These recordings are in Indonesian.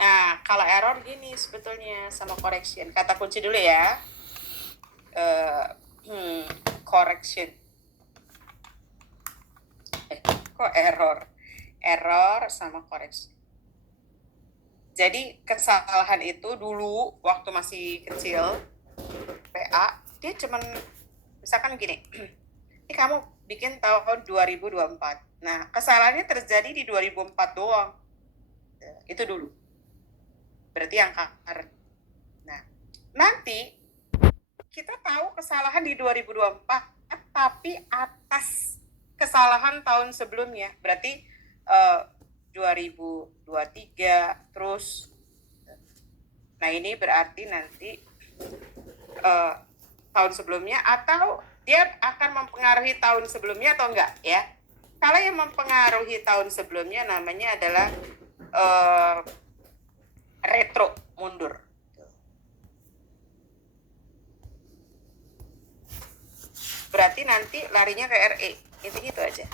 Nah, kalau error gini sebetulnya sama correction. Kata kunci dulu ya. Eh, correction. Kok error? Error sama correction. Jadi kesalahan itu dulu waktu masih kecil, PA, dia cuman misalkan gini, ini kamu bikin tahun 2024. Nah, kesalahannya terjadi di 2004 doang. Itu dulu. Berarti yang current. Nah, nanti kita tahu kesalahan di 2024, tapi atas kesalahan tahun sebelumnya. Berarti 2023 terus. Nah, ini berarti nanti tahun sebelumnya, atau dia akan mempengaruhi tahun sebelumnya atau enggak ya. Kalau yang mempengaruhi tahun sebelumnya namanya adalah retro, mundur. Berarti nanti larinya ke RE, itu gitu aja.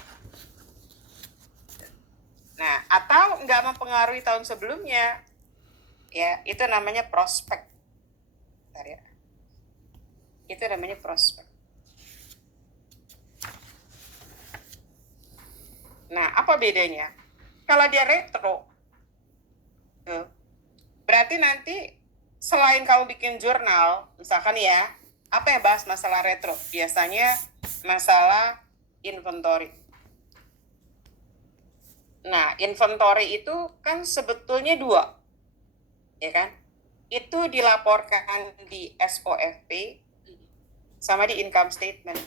Nah, atau nggak mempengaruhi tahun sebelumnya, ya itu namanya prospek. Bentar ya. Itu namanya prospek. Nah, apa bedanya? Kalau dia retro, berarti nanti selain kamu bikin jurnal, misalkan ya, apa yang bahas masalah retro? Biasanya masalah inventory. Nah, inventory itu kan sebetulnya dua, ya kan? Itu dilaporkan di SOFP sama di income statement.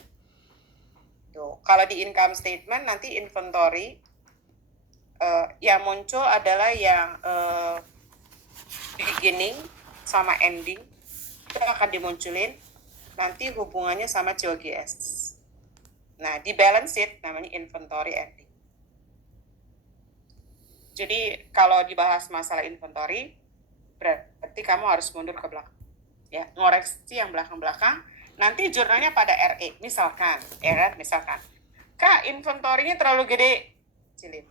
Tuh, kalau di income statement nanti inventory yang muncul adalah yang beginning sama ending, itu akan dimunculin nanti hubungannya sama COGS. Nah, di balance sheet namanya inventory ending. Jadi kalau dibahas masalah inventory, berarti kamu harus mundur ke belakang. Ya, ngoreksi yang belakang-belakang. Nanti jurnalnya pada RE, misalkan, ya kan, misalkan. Kak, inventory-nya terlalu gede, cilin.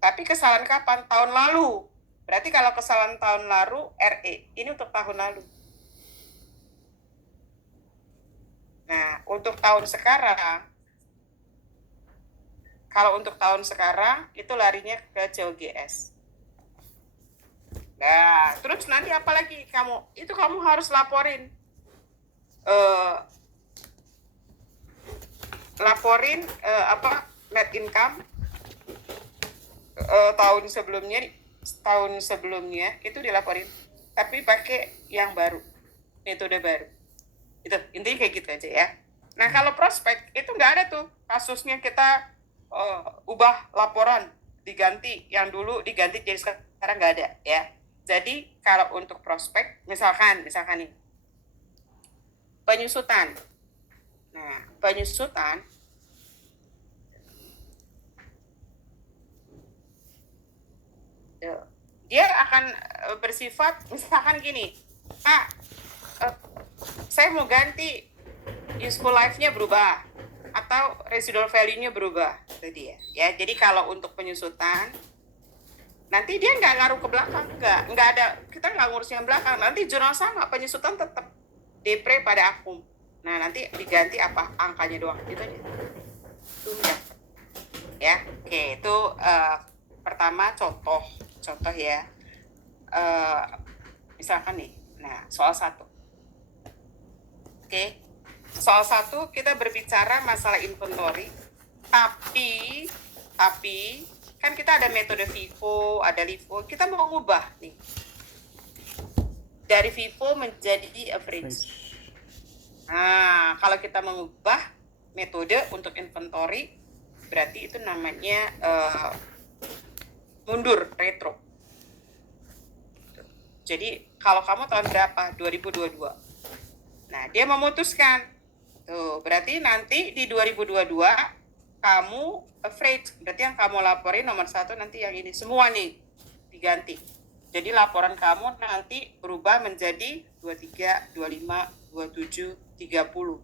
Tapi kesalahan kapan? Tahun lalu. Berarti kalau kesalahan tahun lalu, RE. Ini untuk tahun lalu. Nah, untuk tahun sekarang, kalau untuk tahun sekarang, itu larinya ke COGS. Nah, terus nanti apa lagi kamu? Itu kamu harus laporin. Laporin net income tahun sebelumnya itu dilaporin, tapi pakai yang baru, metode baru. Itu intinya kayak gitu aja ya. Nah, kalau prospek itu nggak ada tuh kasusnya kita ubah laporan, diganti yang dulu diganti jadi sekarang nggak ada ya. Jadi kalau untuk prospek misalkan nih penyusutan. Nah, penyusutan dia akan bersifat misalkan gini, Pak, saya mau ganti useful life-nya berubah atau residual value-nya berubah, itu dia ya. Jadi kalau untuk penyusutan nanti dia nggak ngaruh ke belakang, nggak ada, kita nggak ngurus yang belakang. Nanti jurnal sama, penyusutan tetap depre pada akum. Nah, nanti diganti apa angkanya doang, gitu aja. Itu ya. Oke, itu pertama contoh ya. Misalkan nih, nah soal 1. Oke, soal 1 kita berbicara masalah inventory, tapi kan kita ada metode FIFO, ada LIFO. Kita mau ngubah nih dari FIFO menjadi average. Nah, kalau kita mengubah metode untuk inventory, berarti itu namanya mundur, retro. Jadi kalau kamu tahun berapa? 2022. Nah, dia memutuskan. Tuh, berarti nanti di 2022 kamu average. Berarti yang kamu laporin nomor 1 nanti yang ini. Semua nih diganti. Jadi laporan kamu nanti berubah menjadi 23, 25, 27, 30.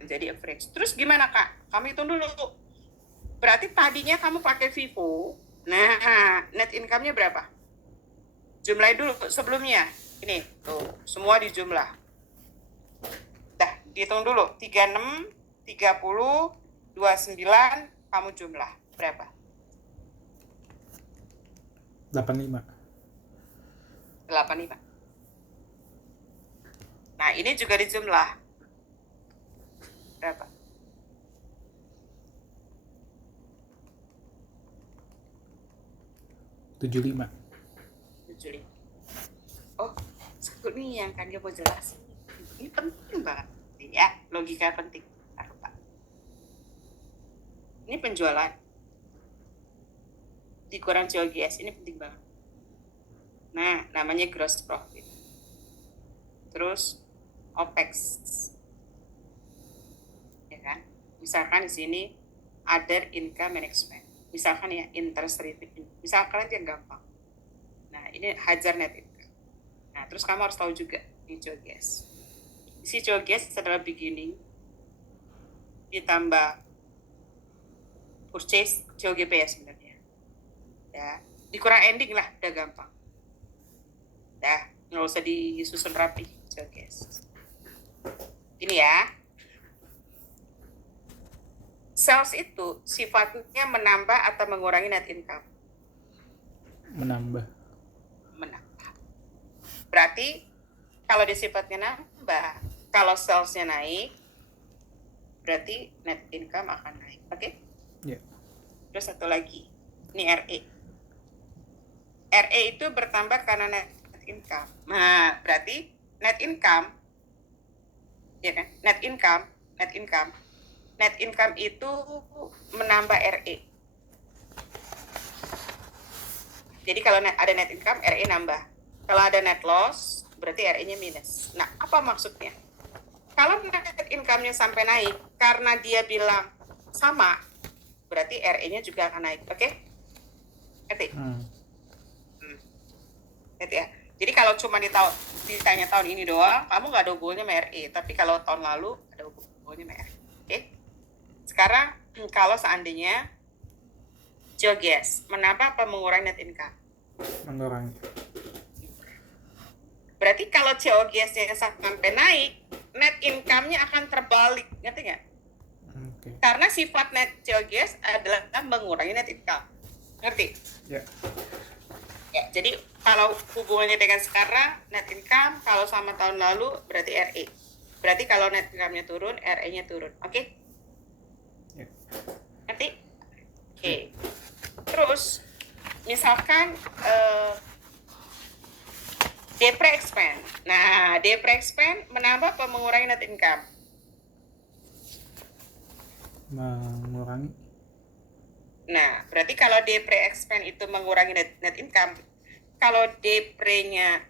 Menjadi average. Terus gimana, Kak? Kamu hitung dulu. Berarti tadinya kamu pakai FIFO, Nah, net income-nya berapa? Jumlahin dulu sebelumnya. Ini, tuh, semua dijumlah. Dah, dihitung dulu. 36, 30, 29, kamu jumlah. Berapa? 85. 85. Nah, ini juga dijumlah. Berapa? 75. 75. Oh, satu nih yang kan dia mau jelasin. Ini penting banget. Ya, logika penting. Lupa. Ini penjualan. Dikurang COGS, ini penting banget. Nah, namanya gross profit. Terus OPEX. Ya kan? Misalkan di sini other income and expense. Misalkan ya interest revenue. Misalkan itu yang gampang. Nah, ini hajar net income. Nah, terus kamu harus tahu juga di COGS. Si COGS adalah beginning ditambah purchase COGP ya sebenarnya. Ya, dikurang ending lah, udah gampang. Dah, nggak usah disusun rapi COGS. Ini ya. Sales itu sifatnya menambah atau mengurangi net income? Menambah. Berarti kalau di sifatnya nambah, kalau salesnya naik, berarti net income akan naik. Oke? Ya. Terus satu lagi, ini RE. RE itu bertambah karena net income. Nah, berarti net income, ya kan? Net income itu menambah RE. Jadi kalau ada net income, RE nambah. Kalau ada net loss, berarti RE-nya minus. Nah, apa maksudnya? Kalau net income-nya sampai naik, karena dia bilang sama, berarti RE-nya juga akan naik. Oke? Ngerti? Ngerti ya? Jadi kalau cuma ditanya tahun ini doang, kamu nggak ada hubungannya sama RE. Tapi kalau tahun lalu, ada hubungannya sama RE. Oke? Sekarang, kalau seandainya COGS, menambah apa mengurangi net income? Mengurangi. Berarti kalau COGS-nya sampai naik, net income-nya akan terbalik, ngerti nggak? Okay. Karena sifat net COGS adalah mengurangi net income, ngerti? Ya. Ya, jadi kalau hubungannya dengan sekarang, net income, kalau sama tahun lalu, berarti RE. Berarti kalau net income-nya turun, RE-nya turun, oke? Ya. Ngerti? Oke. Terus, misalkan depre expand. Nah, depre expand menambah atau mengurangi net income? Mengurangi. Nah, berarti kalau depre expand itu mengurangi net income, kalau depre-nya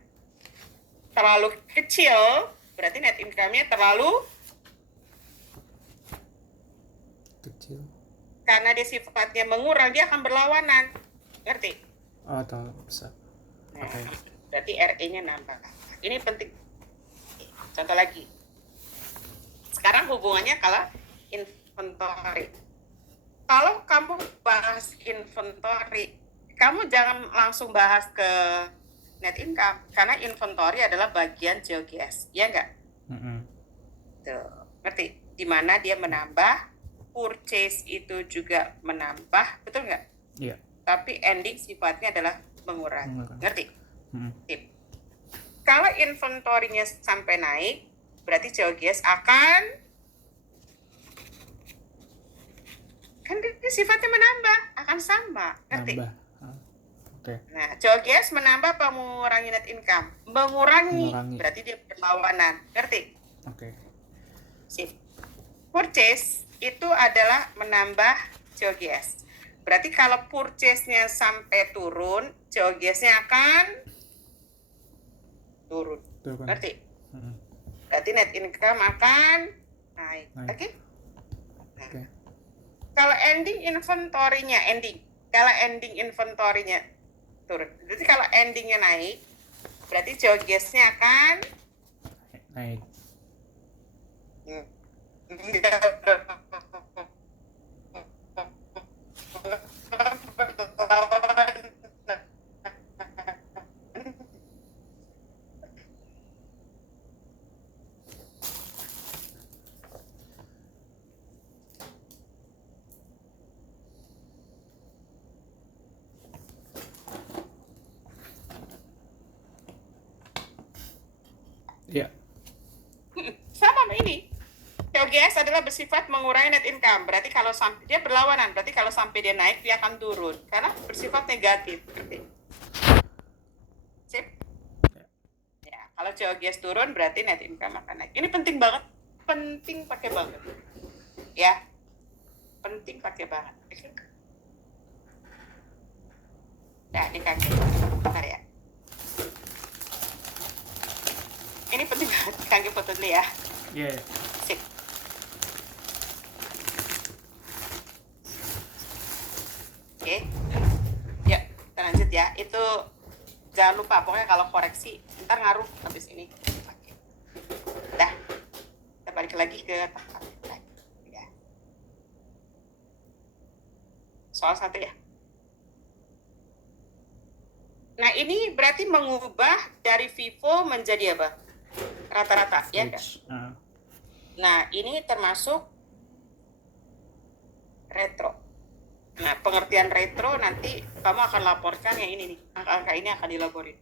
terlalu kecil, berarti net income-nya terlalu kecil. Karena dia sifatnya mengurang, dia akan berlawanan. Ngerti? Oh, tahu bisa. Nah, Okay. berarti RE-nya nambah. Ini penting. Contoh lagi. Sekarang hubungannya kalau inventory. Kalau kamu bahas inventory, kamu jangan langsung bahas ke net income. Karena inventory adalah bagian COGS. Iya nggak? Tuh, ngerti? Dimana dia menambah, purchase itu juga menambah, betul nggak? Iya. Tapi ending sifatnya adalah mengurangi. Ngerti? Tip. Kalau inventory-nya sampai naik, berarti COGS akan kan dia sifatnya menambah, akan sama. Ngerti? Nambah. Okay. Nah, COGS menambah apa mengurangi net income? Mengurangi. Berarti dia berlawanan. Ngerti? Oke. Sip. Purchase itu adalah menambah COGS. Berarti kalau purchase-nya sampai turun, COGS-nya akan turun. Ngerti? Berarti net income akan naik. Oke? Nah, kalau ending inventory-nya turun. Berarti kalau endingnya naik, berarti COGS-nya akan naik. adalah bersifat mengurangi net income. Berarti kalau sampai dia berlawanan, berarti kalau sampai dia naik dia akan turun karena bersifat negatif. Sip. Ya, kalau COGS turun berarti net income akan naik. Ini penting banget, penting pakai banget. Ya, penting pakai banget. Nah, ini kan, bentar ya. Ini penting banget, kaki foto dulu ya. Iya. Sip. Oke. Ya, kita lanjut ya. Itu jangan lupa, pokoknya kalau koreksi, ntar ngaruh habis ini. Oke. Dah. Kita balik lagi ke tempat. Ya. Soal 1 ya. Nah, ini berarti mengubah dari FIFO menjadi apa? Rata-rata, ya kan? Nah, ini termasuk retro. Nah, pengertian retro nanti kamu akan laporkan yang ini nih. Angka-angka ini akan dilaporin.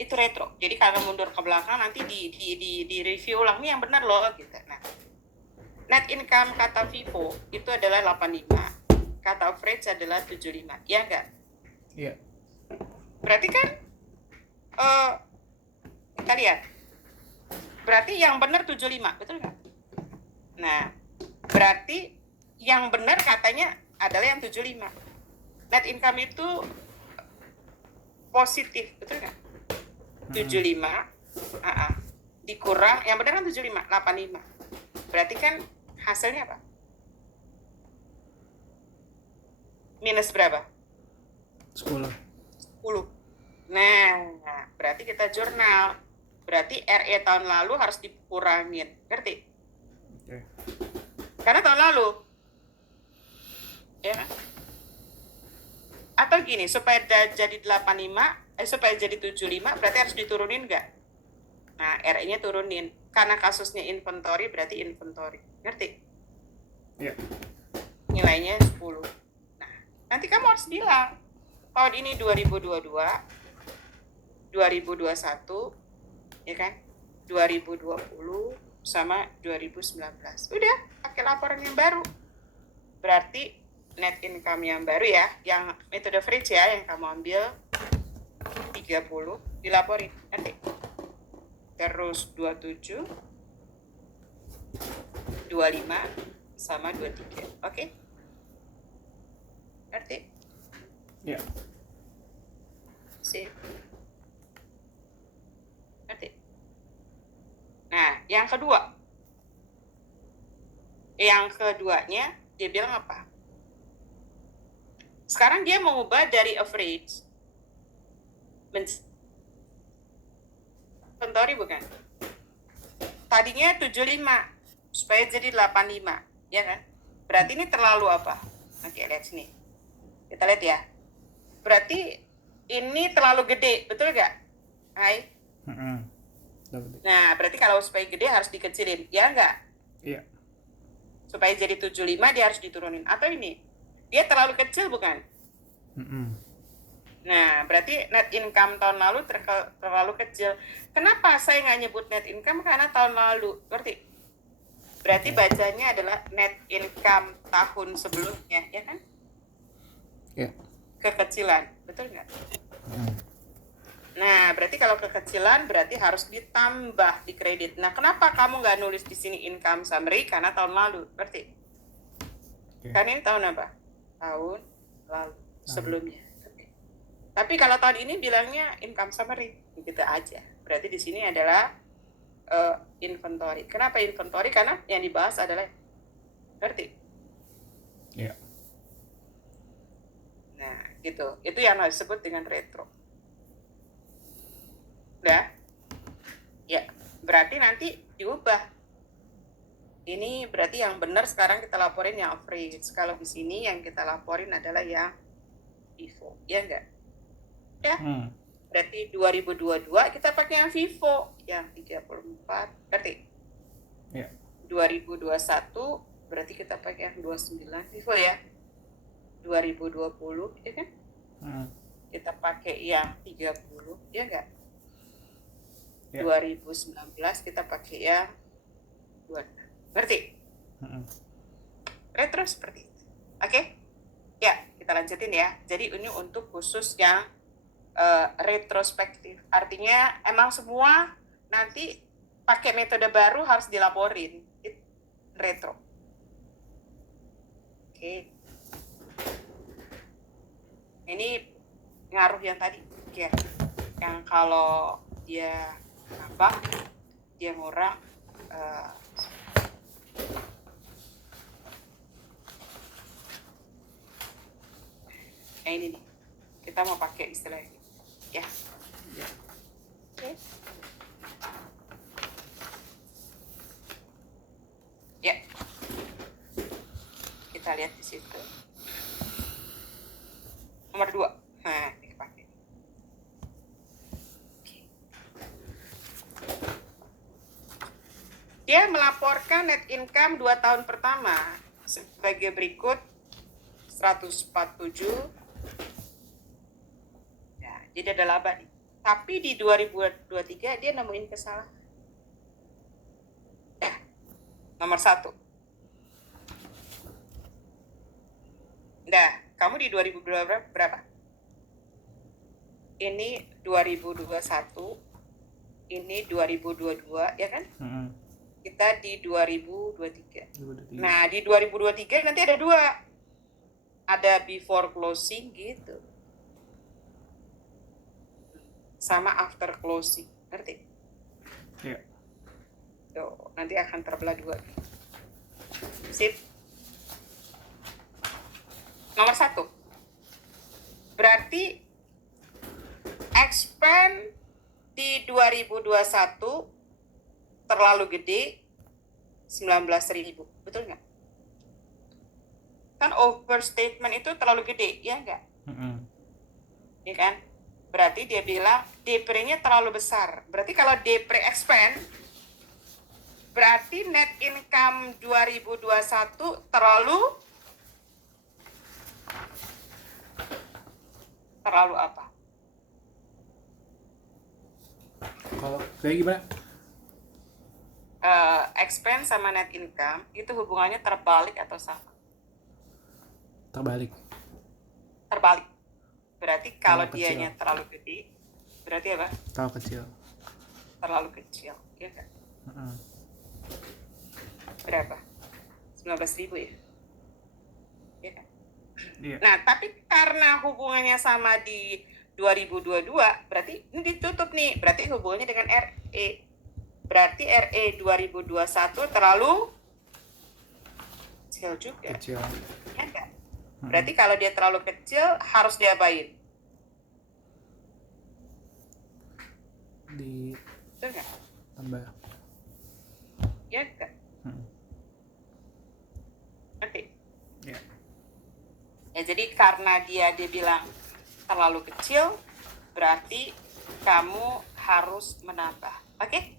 Itu retro. Jadi kalau mundur ke belakang nanti di review ulang nih yang benar loh gitu. Nah, net income kata FIFO itu adalah 85. Kata average adalah 75. Ya enggak? Iya. Berarti kan kita lihat. Berarti yang benar 75, betul nggak? Nah, berarti yang benar katanya adalah yang 75. Net income itu positif, betul nggak? 75 dikurang, yang benar kan 75, 85. Berarti kan hasilnya apa? Minus berapa? 10. 10. Nah, berarti kita jurnal. Berarti RE tahun lalu harus dikurangin. Ngerti? Oke. Karena tahun lalu. Ya kan? Atau gini, supaya jadi 85, supaya jadi 75, berarti harus diturunin nggak? Nah, RE-nya turunin. Karena kasusnya inventory, berarti inventory. Ngerti? Iya. Nilainya 10. Nah, nanti kamu harus bilang, tahun ini 2022, 2021, ya kan? 2020 sama 2019. Udah, pakai laporan yang baru. Berarti net income yang baru ya, yang metode average ya, yang kamu ambil 30 dilaporin nanti. Terus 27, 25 sama 23. Oke? Ngerti? Iya. Sip. Ngerti? Nah, yang kedua. Yang keduanya, dia bilang apa? Sekarang dia mengubah dari average inventory bukan? Tadinya 75, supaya jadi 85, ya kan? Berarti ini terlalu apa? Oke, lihat sini. Kita lihat ya. Berarti ini terlalu gede, betul nggak? Hai? Nah, berarti kalau supaya gede harus dikecilin, ya nggak? Iya. Supaya jadi 75 dia harus diturunin. Atau ini, dia terlalu kecil bukan? Nah, berarti net income tahun lalu terlalu kecil. Kenapa saya nggak nyebut net income? Karena tahun lalu, berarti bacanya adalah net income tahun sebelumnya, ya kan? Iya. Kekecilan, betul nggak? Nah, berarti kalau kekecilan berarti harus ditambah di kredit. Nah, kenapa kamu nggak nulis di sini income summary? Karena tahun lalu, berarti. Kan ini tahun apa? Tahun lalu, sebelumnya. Tapi kalau tahun ini bilangnya income summary, gitu aja. Berarti di sini adalah inventory. Kenapa inventory? Karena yang dibahas adalah, berarti. Iya. Nah, gitu. Itu yang disebut dengan retro. Udah? Ya, berarti nanti diubah. Ini berarti yang benar sekarang kita laporin yang average. Kalau di sini yang kita laporin adalah yang FIFO. Ya enggak? Ya. Berarti 2022 kita pakai yang FIFO yang 34. Berarti? Iya. 2021 berarti kita pakai yang 29 FIFO ya. 2020 ya kan? Kita pakai yang 30, ya enggak? Ya. 2019 kita pakai yang 26. Berarti? Mm-mm. Retro seperti itu. Oke? Ya, kita lanjutin ya. Jadi ini untuk khusus yang retrospektif. Artinya emang semua nanti pakai metode baru harus dilaporin. Itu retro. Oke. Ini ngaruh yang tadi. Ya. Yang kalau dia apa? Dia ngurang ini nih. Kita mau pakai istilah ini. Ya. Ya. Oke. Ya. Kita lihat di situ. Nomor 2. Nah, ini pakai. Oke. Dia melaporkan net income 2 tahun pertama sebagai berikut 147. Ya, jadi ada laba nih. Tapi di 2023 dia nemuin kesalahan. Ya, nomor 1. Nah, kamu di 2002 berapa? Ini 2021, ini 2022, ya kan? Mm-mm. Kita di 2023. 2023. Nah, di 2023 nanti ada 2. Ada before closing gitu. Sama after closing. Ngerti? Ya. Tuh, nanti akan terbelah 2. Sip. Nomor 1. Berarti expand di 2021 terlalu gede 19.000. Betul nggak? Kan overstatement itu terlalu gede, ya nggak? Mm-mm. Ya kan? Berarti dia bilang depre-nya terlalu besar. Berarti kalau depre expand, berarti net income 2021 terlalu apa? Kalau kayak gimana? Expense sama net income itu hubungannya terbalik atau sama? Terbalik. Terbalik. Berarti kalau Terlalu dianya kecil. terlalu gede, berarti apa? Terlalu kecil. Terlalu kecil, ya kan? Mm-mm. Berapa? 19.000 ya? Ya kan? Iya. Nah, tapi karena hubungannya sama di 2022, berarti ini ditutup nih. Berarti hubungannya dengan RE. Berarti RE 2021 terlalu kecil juga. Kecil. Ya enggak? Berarti kalau dia terlalu kecil, harus diapain? Betul nggak? Tambah. Ya enggak? Ngerti? Ya. Ya, jadi karena dia bilang terlalu kecil, berarti kamu harus menambah. Oke?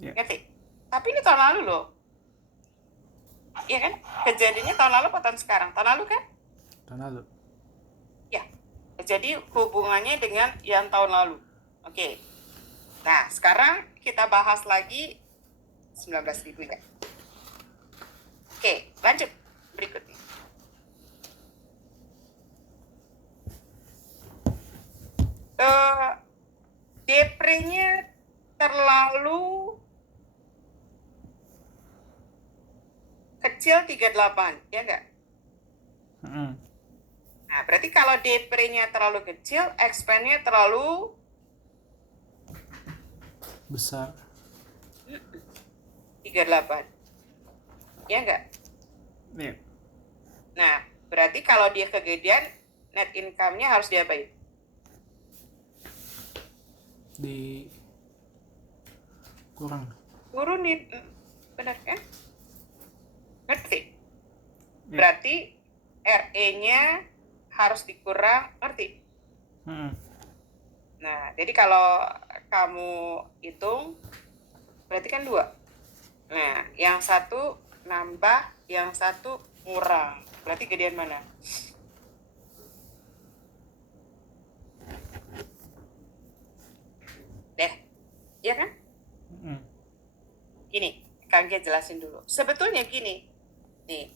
Ya. Ngerti? Tapi ini tahun lalu loh. Iya kan? Kejadiannya tahun lalu atau tahun sekarang? Tahun lalu kan? Tahun lalu. Ya. Jadi hubungannya dengan yang tahun lalu. Oke. Nah, sekarang kita bahas lagi 19.000 ya. Oke, lanjut. Berikutnya. Depre-nya terlalu kecil 38, ya enggak? Nah, berarti kalau depre-nya terlalu kecil, expand-nya terlalu besar. 38. Ya enggak? Iya. Nah, berarti kalau dia kegedean, net income-nya harus diapain? Turunin. Benar kan? Ngerti? Ya. Berarti RE-nya harus dikurang, ngerti? Nah, jadi kalau kamu hitung, berarti kan 2. Nah, yang satu nambah, yang satu kurang. Berarti gedean mana? Deh, iya kan? Gini, Kang Gia jelasin dulu. Sebetulnya gini, Nih,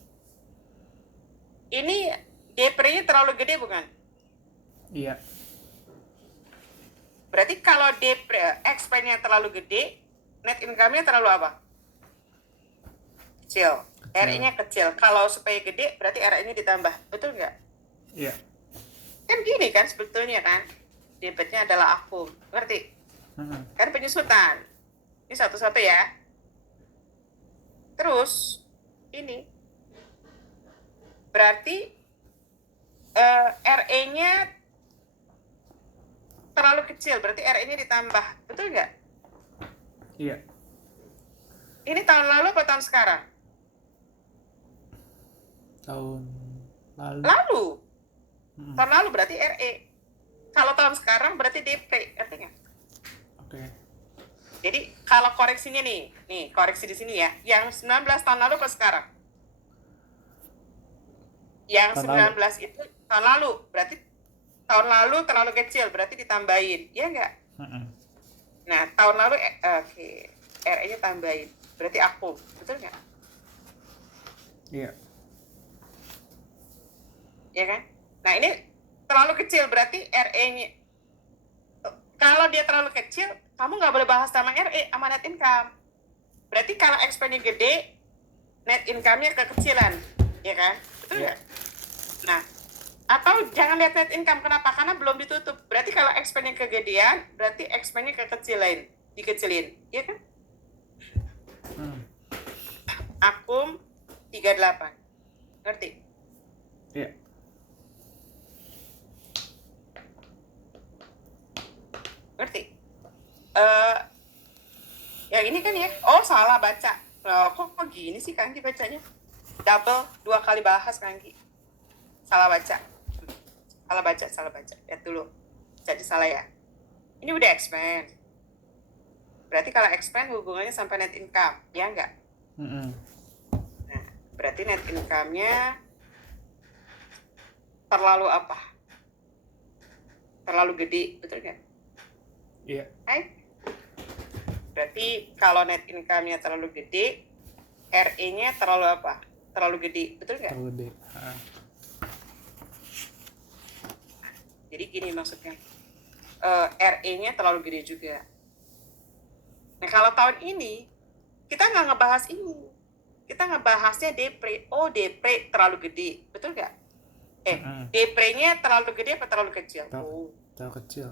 ini depre-nya terlalu gede bukan? Iya. Berarti kalau expense-nya terlalu gede, net income-nya terlalu apa? Kecil. Kecil. RE-nya kecil. Kalau supaya gede, berarti RE-nya ditambah. Betul nggak? Iya. Kan gini kan sebetulnya kan. Debitnya adalah akum. Ngerti? Kan penyusutan. Ini satu-satu ya. Terus, ini. Berarti RE-nya terlalu kecil. Berarti RE-nya ditambah. Betul nggak? Iya. Ini tahun lalu atau tahun sekarang? Tahun lalu. Lalu. Tahun lalu berarti RE. Kalau tahun sekarang berarti DP, artinya. Oke. Jadi kalau koreksinya nih koreksi di sini ya. Yang 19 tahun lalu ke sekarang? Yang Tahun 19 itu tahun lalu, berarti tahun lalu terlalu kecil, berarti ditambahin, ya enggak? Nah, tahun lalu oke, RE-nya tambahin, berarti akum, betul nggak? Iya. Ya kan? Nah, ini terlalu kecil, berarti RE-nya, kalau dia terlalu kecil, kamu nggak boleh bahas sama RE, sama net income. Berarti kalau expense-nya gede, net income-nya kekecilan, ya kan? Betul nggak? Nah, atau jangan lihat net income, kenapa? Karena belum ditutup. Berarti kalau expense-nya kegedean, berarti expense-nya dikecilin, ya kan? Akum 38. Ngerti? Iya. Ngerti? Yang ini kan ya. Oh, salah baca. Kok gini sih Kangki bacanya? Double, 2 kali bahas Kangki. Salah baca. Salah baca. Lihat dulu. Jadi salah ya. Ini udah expense. Berarti kalau expense hubungannya sampai net income, ya enggak? Nah, berarti net income-nya terlalu apa? Terlalu gede, betul nggak? Iya. Right? Berarti kalau net income-nya terlalu gede, RE-nya terlalu apa? Terlalu gede, betul nggak? Terlalu gede. Jadi gini maksudnya, RE-nya terlalu gede juga. Nah, kalau tahun ini, kita nggak ngebahas ini. Kita ngebahasnya depre. Oh, depre terlalu gede. Betul nggak? Depre-nya terlalu gede apa terlalu kecil? Terlalu kecil.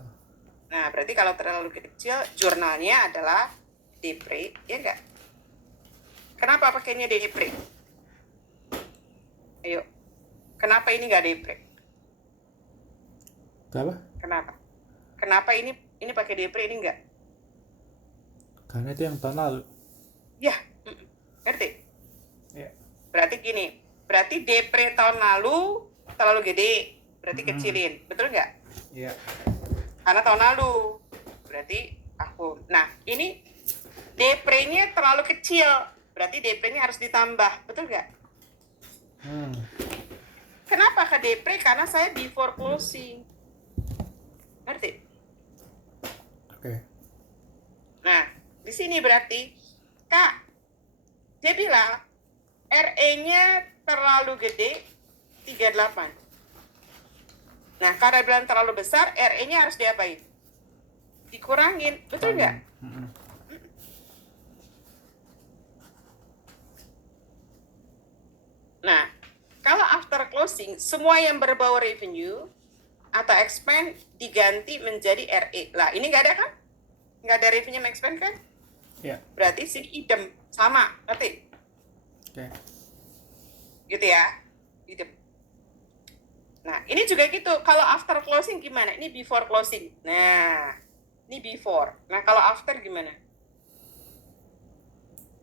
Nah, berarti kalau terlalu kecil, jurnalnya adalah depre, ya nggak? Kenapa pakainya depre? Ayo, kenapa ini nggak depre? Kenapa? Kenapa ini pakai depre, ini nggak? Karena itu yang tahun lalu. Ya, ngerti? Iya. Berarti gini, berarti depre tahun lalu terlalu gede, berarti kecilin, betul nggak? Iya. Karena tahun lalu, berarti akum. Nah, ini depre-nya terlalu kecil, berarti depre-nya harus ditambah, betul nggak? Kenapa ke depre? Karena saya before closing. Ngerti? Oke. Nah, di sini berarti, Kak, dia bilang RE-nya terlalu gede, 38. Nah, karena bilang terlalu besar, RE-nya harus diapain? Dikurangin, betul nggak? Nah, kalau after closing, semua yang berbau revenue atau expense diganti menjadi RE. Lah, ini nggak ada kan? Nggak ada revenue sama expense kan? Iya. Berarti sini idem, sama, ngerti? Oke. Gitu ya, idem. Nah, ini juga gitu. Kalau after closing gimana? Ini before closing. Nah, ini before. Nah, kalau after gimana?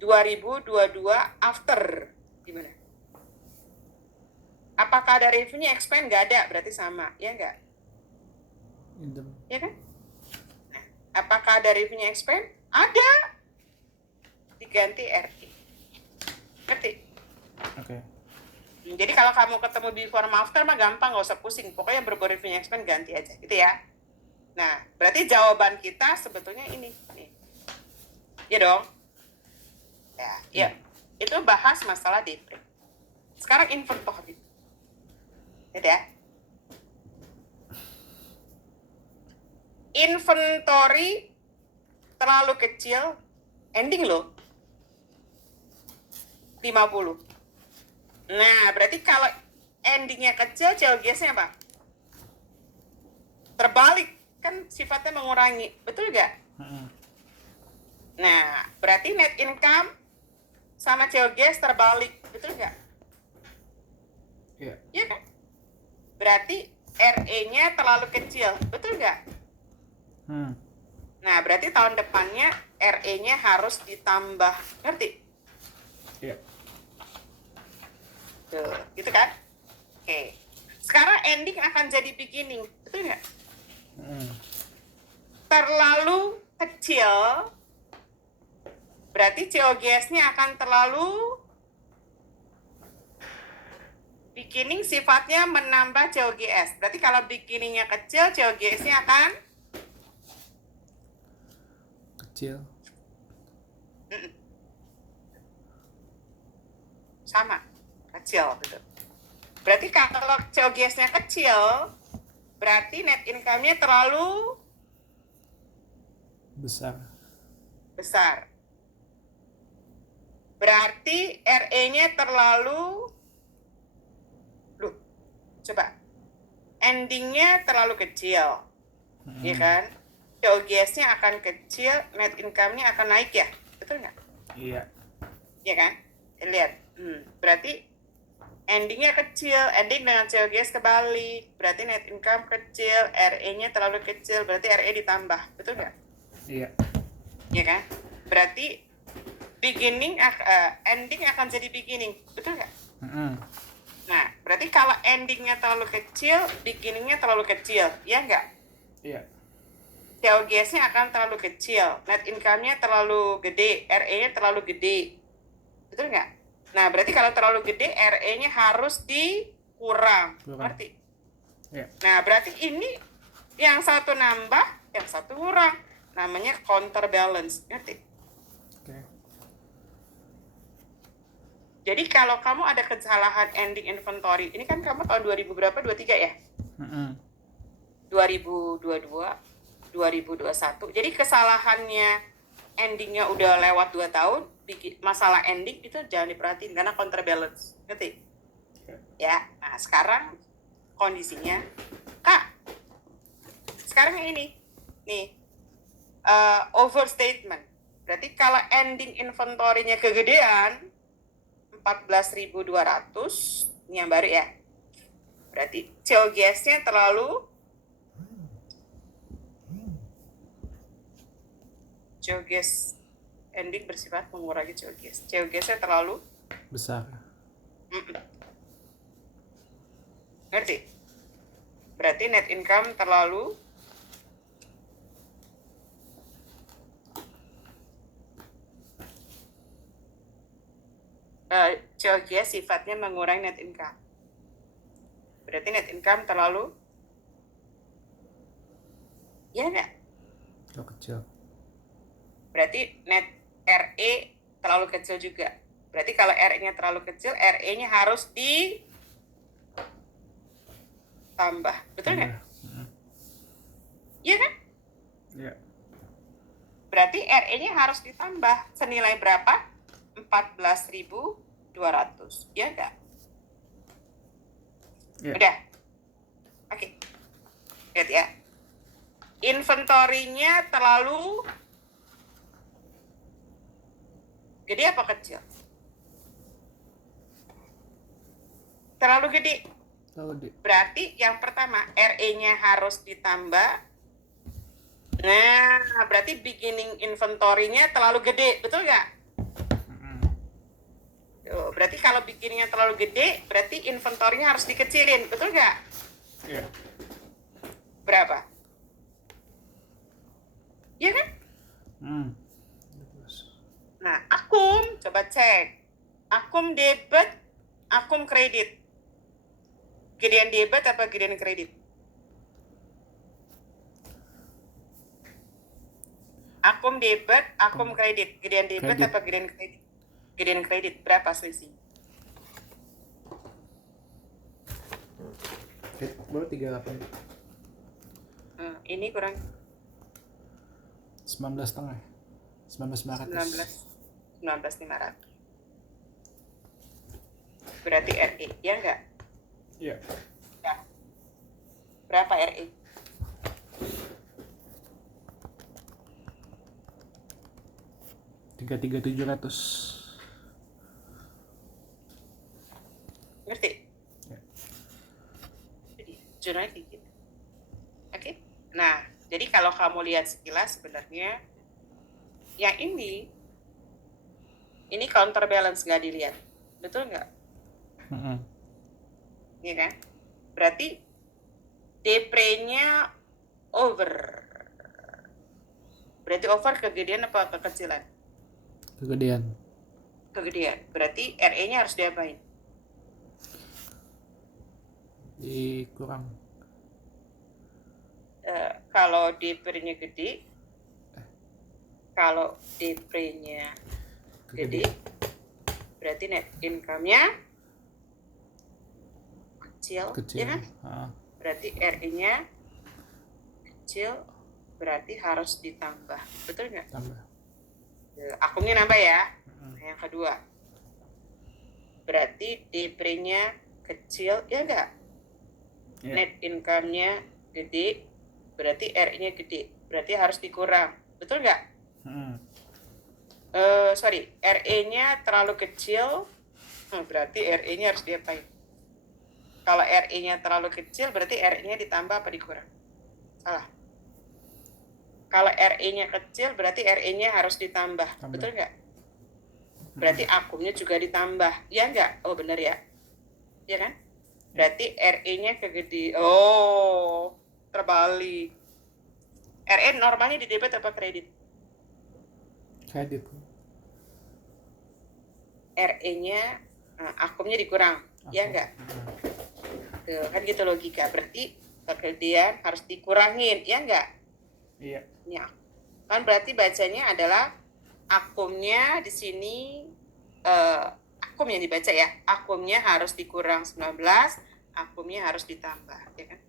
2022 after gimana? Apakah ada revenue expense? Nggak ada, berarti sama. Ya nggak? Ya kan? Nah, apakah ada revenue expense? Ada. Diganti RE. Ngerti? Oke. Jadi kalau kamu ketemu before sama after mah gampang, nggak usah pusing. Pokoknya berbau revenue expense ganti aja, gitu ya. Nah, berarti jawaban kita sebetulnya ini. Nih. Ya dong? Ya. Itu bahas masalah depre. Sekarang inventory. Ya. Inventory terlalu kecil, ending loh 50. Nah, berarti kalau endingnya kecil, COGS-nya apa? Terbalik, kan sifatnya mengurangi, betul nggak? Nah, berarti net income sama COGS terbalik, betul nggak? Iya. Iya kan? Berarti RE-nya terlalu kecil, betul nggak? Nah, berarti tahun depannya RE-nya harus ditambah, ngerti? Iya. Tuh, gitu kan? Oke. Sekarang ending akan jadi beginning, betul nggak? Terlalu kecil, berarti COGS-nya akan terlalu beginning, sifatnya menambah COGS. Berarti kalau beginning-nya kecil, COGS-nya akan Kecil. sama, kecil, betul. Berarti kalau COGS-nya kecil, berarti net income-nya terlalu besar. Berarti RE-nya terlalu, coba, ending-nya terlalu kecil, ya kan? COGS-nya akan kecil, net income-nya akan naik ya, betul nggak? Iya. Ya kan? Lihat, berarti ending-nya kecil, ending dengan COGS kebalik, berarti net income kecil, RE-nya terlalu kecil, berarti RE ditambah, betul nggak? Iya. Ya kan? Berarti ending akan jadi beginning, betul nggak? Nah, berarti kalau endingnya terlalu kecil, beginningnya terlalu kecil, ya nggak? Iya. COGS-nya akan terlalu kecil, net income-nya terlalu gede, RE-nya terlalu gede, betul nggak? Nah, berarti kalau terlalu gede, RE-nya harus dikurang, ngerti? Iya. Nah, berarti ini yang satu nambah, yang satu kurang, namanya counterbalance, ngerti? Oke. Jadi kalau kamu ada kesalahan ending inventory, ini kan kamu tahun 2000 berapa? 23 ya? 2022, 2021. Jadi kesalahannya endingnya udah lewat 2 tahun, masalah ending itu jangan diperhatiin karena counterbalance, ngerti? Ya, nah sekarang kondisinya, Kak, sekarang ini, nih, overstatement. Berarti kalau ending inventory-nya kegedean, 14.200, ini yang baru ya. Berarti COGS-nya terlalu COGS ending bersifat mengurangi COGS. COGS-nya terlalu besar. Ngerti? Berarti net income terlalu COGS sifatnya mengurangi net income. Berarti net income terlalu, ya enggak? Terlalu kecil. Berarti net RE terlalu kecil juga. Berarti kalau RE-nya terlalu kecil, RE-nya harus ditambah. Betul nggak? Iya kan? Iya. Berarti RE-nya harus ditambah. Senilai berapa? 14.200. Iya nggak? Iya. Udah? Oke. Lihat ya. Inventory-nya terlalu gede apa kecil? Terlalu gede. Berarti yang pertama RE-nya harus ditambah. Nah, berarti beginning inventory-nya terlalu gede, betul nggak? Berarti kalau beginning-nya terlalu gede, berarti inventory-nya harus dikecilin, betul nggak? Iya. Berapa? Iya kan? Nah, akum, coba cek. Akum debit, akum kredit. Gedean debit apa gedean kredit? Akum debit, akum kredit. Gedean debit apa gedean kredit? Gedean kredit, berapa selisih? Baru 38. Ini kurang 19,5. 19,500. 19.500. Berarti RE, ya enggak? Iya. Ya. Berapa RE? $33,700. Ngerti? Ya. Jadi, jurnalnya kayak gitu. Oke? Nah, jadi kalau kamu lihat sekilas sebenarnya yang ini counterbalance nggak dilihat. Betul nggak? Iya kan? Berarti depre-nya over. Berarti over kegedean apa kekecilan? Kegedean. Kegedean. Berarti RE-nya harus diapain? Dikurang. Kalau depre-nya gede, kalau depre-nya gede, berarti net income-nya kecil, ya kan? Berarti RE-nya kecil, berarti harus ditambah. Betul nggak? Tambah. Akumnya nambah ya. Nah, yang kedua, berarti depre-nya kecil, ya nggak? Ya. Net income-nya gede, berarti RE-nya gede, berarti harus dikurang. Betul nggak? RE-nya terlalu kecil, berarti RE-nya harus diapain? Kalau RE-nya terlalu kecil, berarti RE-nya ditambah apa dikurang? Salah. Kalau RE-nya kecil, berarti RE-nya harus ditambah. Tambah. Betul nggak? Berarti akumnya juga ditambah. Ya nggak? Oh, bener ya? Ya kan? Berarti RE-nya kegede. Oh, terbalik. RE normalnya di debit apa kredit? Kredit. RE-nya, akumnya dikurang. Ya nggak? Tuh, kan gitu logika. Berarti kegedean harus dikurangin. Ya nggak? Iya. Ya. Kan berarti bacanya adalah akumnya di sini, akum yang dibaca ya. Akumnya harus dikurang 19, akumnya harus ditambah, ya kan?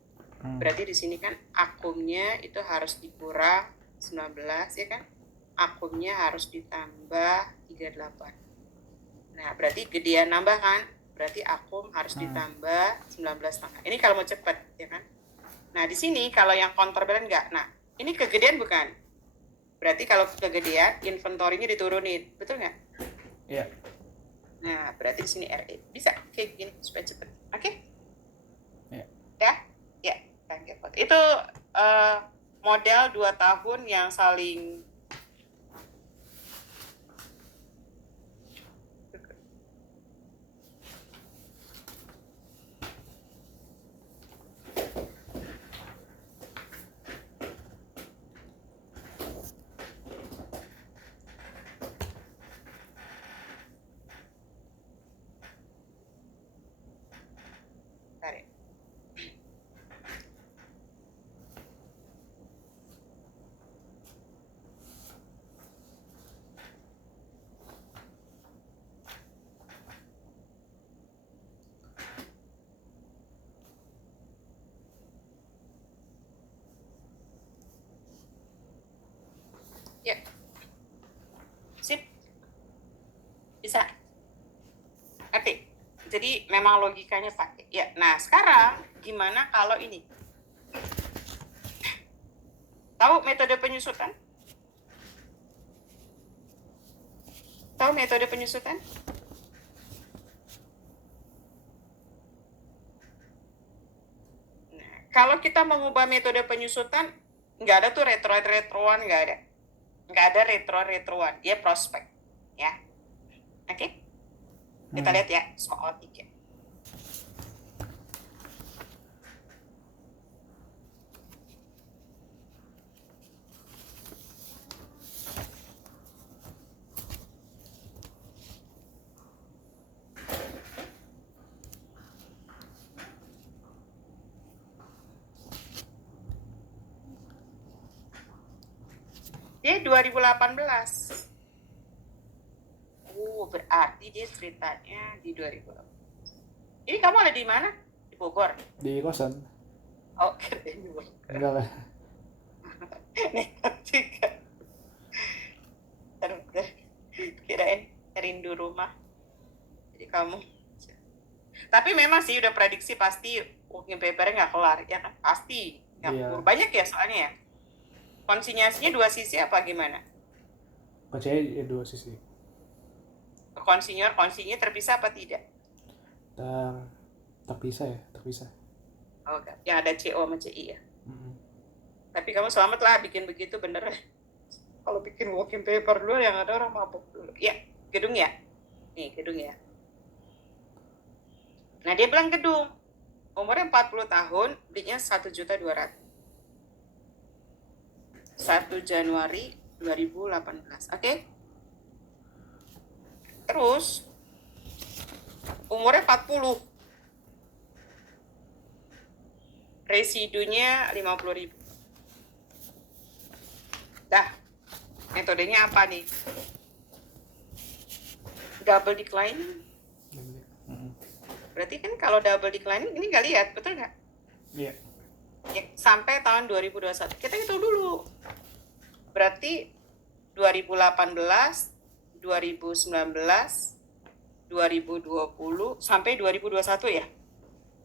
Berarti di sini kan akumnya itu harus dikurang 19, ya kan? Akumnya harus ditambah 38. Nah, berarti gedean nambah kan? Berarti akum harus ditambah 19,5. Ini kalau mau cepat, ya kan? Nah, di sini kalau yang counterbalance enggak. Nah, ini kegedean bukan? Berarti kalau kegedean, inventory-nya diturunin. Betul nggak? Iya. Nah, berarti di sini RE. Bisa kayak gini supaya cepet. Oke? Iya. Ya? Ya. Itu model 2 tahun yang saling tarik. Ya. Sip. Bisa. Ngerti? Jadi memang logikanya pakai. Ya. Nah, sekarang gimana kalau ini? Tahu metode penyusutan? Tahu metode penyusutan? Nah, kalau kita mengubah metode penyusutan, nggak ada tuh retroan, nggak ada. Nggak ada retro-retroan, dia prospek. Ya. Oke? Kita lihat ya, soal 3. Dia 2018. Berarti dia ceritanya di 2018. Ini kamu ada di mana? Di Bogor? Di kosan. Oh, kerjain dulu. Enggak lah. Nekat juga. Bentar. Kirain rindu rumah. Jadi kamu. Tapi memang sih udah prediksi pasti working paper-nya nggak kelar, ya kan? Pasti. Nggak Iya. keburu. Banyak ya soalnya ya. Konsinyasinya 2 sisi apa gimana? Percaya ya dua sisi. Konsinya terpisah apa tidak? Terpisah ya, terpisah. Oh, enggak. Yang ada CO sama CI ya. Mm-mm. Tapi kamu selamat lah bikin begitu bener. Kalau bikin working paper dulu yang ada orang mabuk dulu. Ya, gedung ya. Nih, gedung ya. Nah, dia bilang gedung. Umurnya 40 tahun, belinya 1.200.000. 1 Januari 2018. Oke? Terus umurnya 40. Residunya 50.000. Dah. Metodenya apa nih? Double declining. Mm-mm. Berarti kan kalau double declining ini nggak lihat, betul nggak? Iya. Ya, sampai tahun 2021. Kita hitung dulu. Berarti 2018, 2019, 2020 sampai 2021 ya?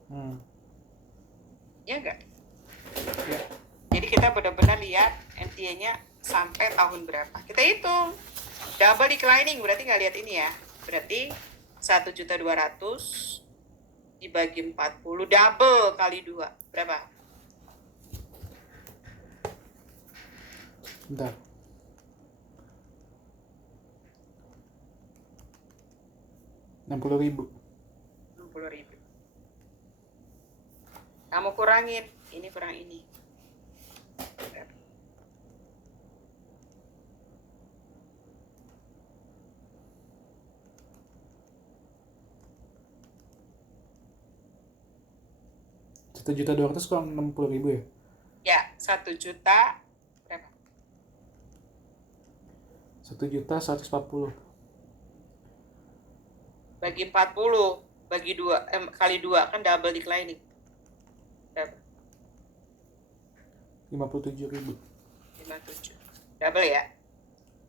Hmm. Ya nggak? Iya. Jadi kita benar-benar lihat NTA-nya sampai tahun berapa. Kita hitung. Double declining berarti nggak lihat ini ya. Berarti 1.200.000 dibagi 40 double kali 2. Berapa? Bentar. Rp60.000. 60.000. Kamu kurangin, ini kurang ini. Berapa? Rp1.200.000 kurang Rp60.000 ya? Ya, 1 juta berapa? 1.140.000. Bagi 40, bagi 2, kali 2 kan double declining. Berapa? 57.000. 57. Double ya.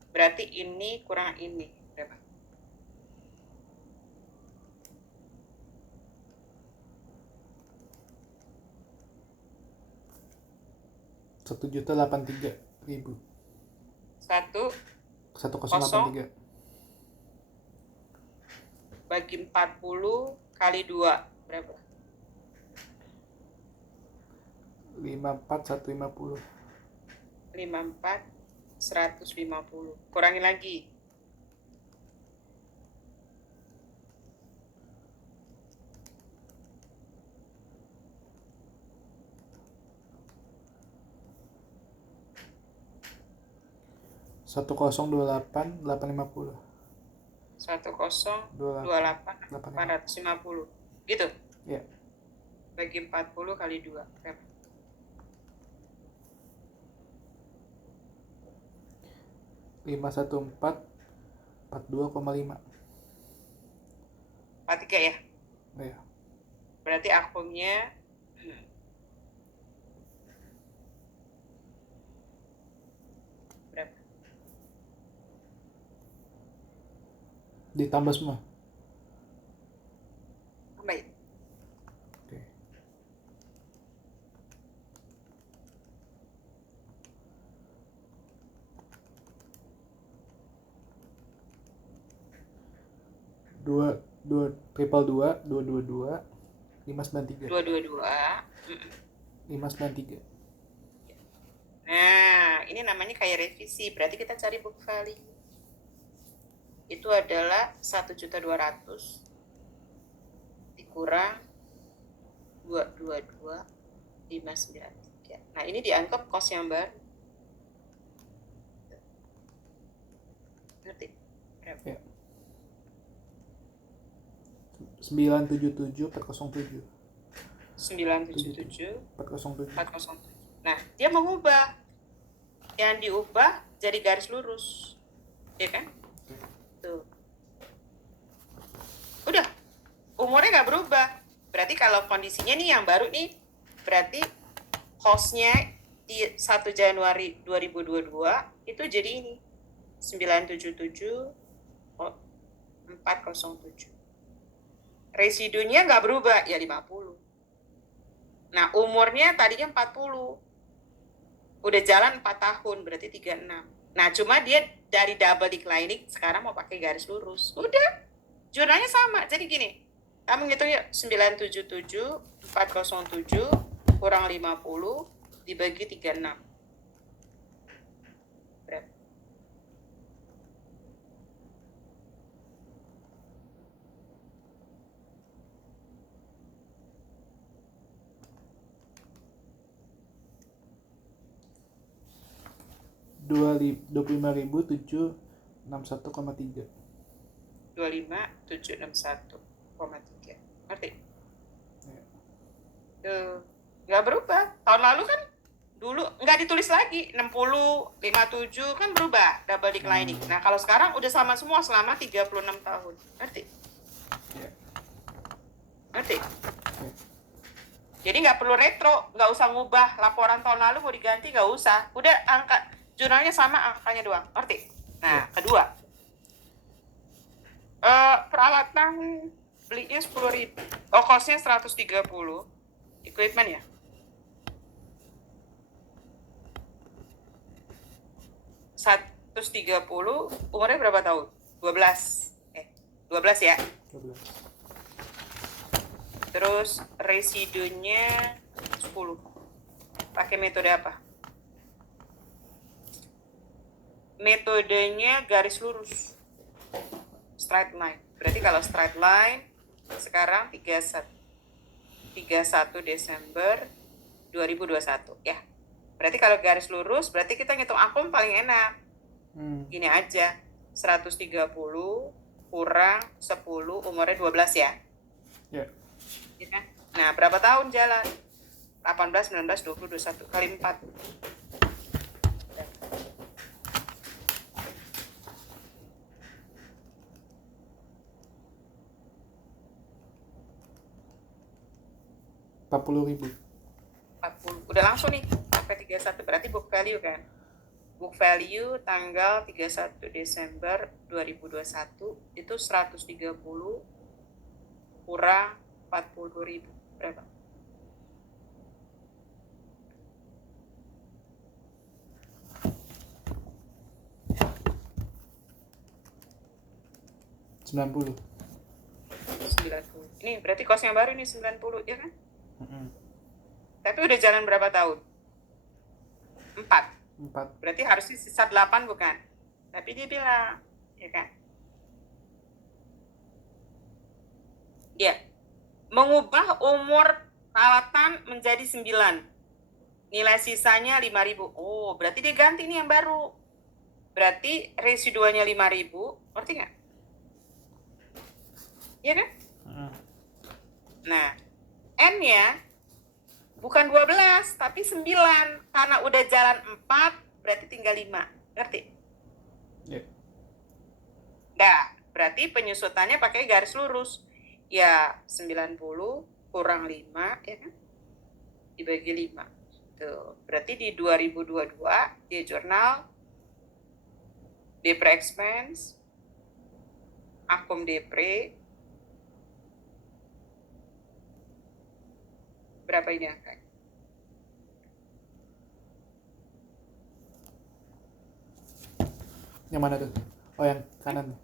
Berarti ini kurang ini. Berapa? Rp1.083.000. 1083. bagi 40 kali 2 berapa? 54.150. 54 150. Kurangin lagi. $10.28.850. 1028 gitu. Ya. Bagi 40 kali 2 berapa? 51442,5. 43 ya. Ya. Berarti akumnya berapa? Ditambah semua. Baik. Oke. Triple 222 593. 222. 593. Nah, ini namanya kayak revisi. Berarti kita cari book value. Itu adalah 1.200.000 dikurang 222 593. Nah, ini dianggap cost yang baru. Ngerti? Berapa? Ya. 977.407. 977 407. 407. Nah, dia mengubah. Yang diubah jadi garis lurus. Ya kan? Tuh. Udah. Umurnya nggak berubah. Berarti kalau kondisinya nih yang baru nih, berarti cost-nya di 1 Januari 2022 itu jadi ini 977 407. Residunya nggak berubah, ya 50. Nah, umurnya tadinya 40. Udah jalan 4 tahun, berarti 36. Nah, cuma dia dari double declining, sekarang mau pakai garis lurus. Udah, jurnalnya sama. Jadi gini, kamu ngitung ya, 977, 407, kurang 50, dibagi 36. Berapa? 25.761,3. 25.761,3. Ngerti? Ya. Tuh, nggak berubah. Tahun lalu kan dulu nggak ditulis lagi 60, 57 kan berubah, double declining. Nah, kalau sekarang udah sama semua selama 36 tahun. Ngerti? Ya. Ngerti? Ya. Jadi nggak perlu retro, nggak usah ngubah laporan tahun lalu mau diganti, nggak usah. Udah angka jurnalnya sama, angkanya doang. Ngerti? Nah, kedua, peralatan belinya 10.000. Oh, cost-nya 130. Equipment ya. 130, umurnya berapa tahun? 12 ya. 12. Terus residunya 10. Pakai metode apa? Metodenya garis lurus, straight line. Berarti kalau straight line sekarang 31 Desember 2021 ya. Berarti kalau garis lurus, berarti kita ngitung akum paling enak. Gini aja, 130 kurang 10, umurnya 12 ya. Ya. Nah, berapa tahun jalan? 18, 19, 20, 21 kali 4. Rp40.000. 40. Udah langsung nih sampai 31, berarti book value kan. Book value tanggal 31 Desember 2021 itu 130 kurang 40.000. Berapa? $90. 90. Ini berarti cost yang baru ini 90 ya kan? Mm-mm. Tapi udah jalan berapa tahun? 4. 4. Berarti harusnya sisa 8 bukan? Tapi dia bilang, ya kan? Ya, mengubah umur peralatan menjadi 9. Nilai sisanya 5.000. Oh, berarti dia ganti nih yang baru. Berarti residuanya 5.000, ngerti nggak? Iya kan? Nah, N-nya bukan 12, tapi 9. Karena udah jalan 4, berarti tinggal 5. Ngerti? Ya. Nah, berarti penyusutannya pakai garis lurus. Ya, 90 kurang 5, ya kan? Dibagi 5. Tuh, berarti di 2022, di jurnal, Depre expense, akum depre, berapa ini angka? Yang mana tuh? Oh, yang kanan.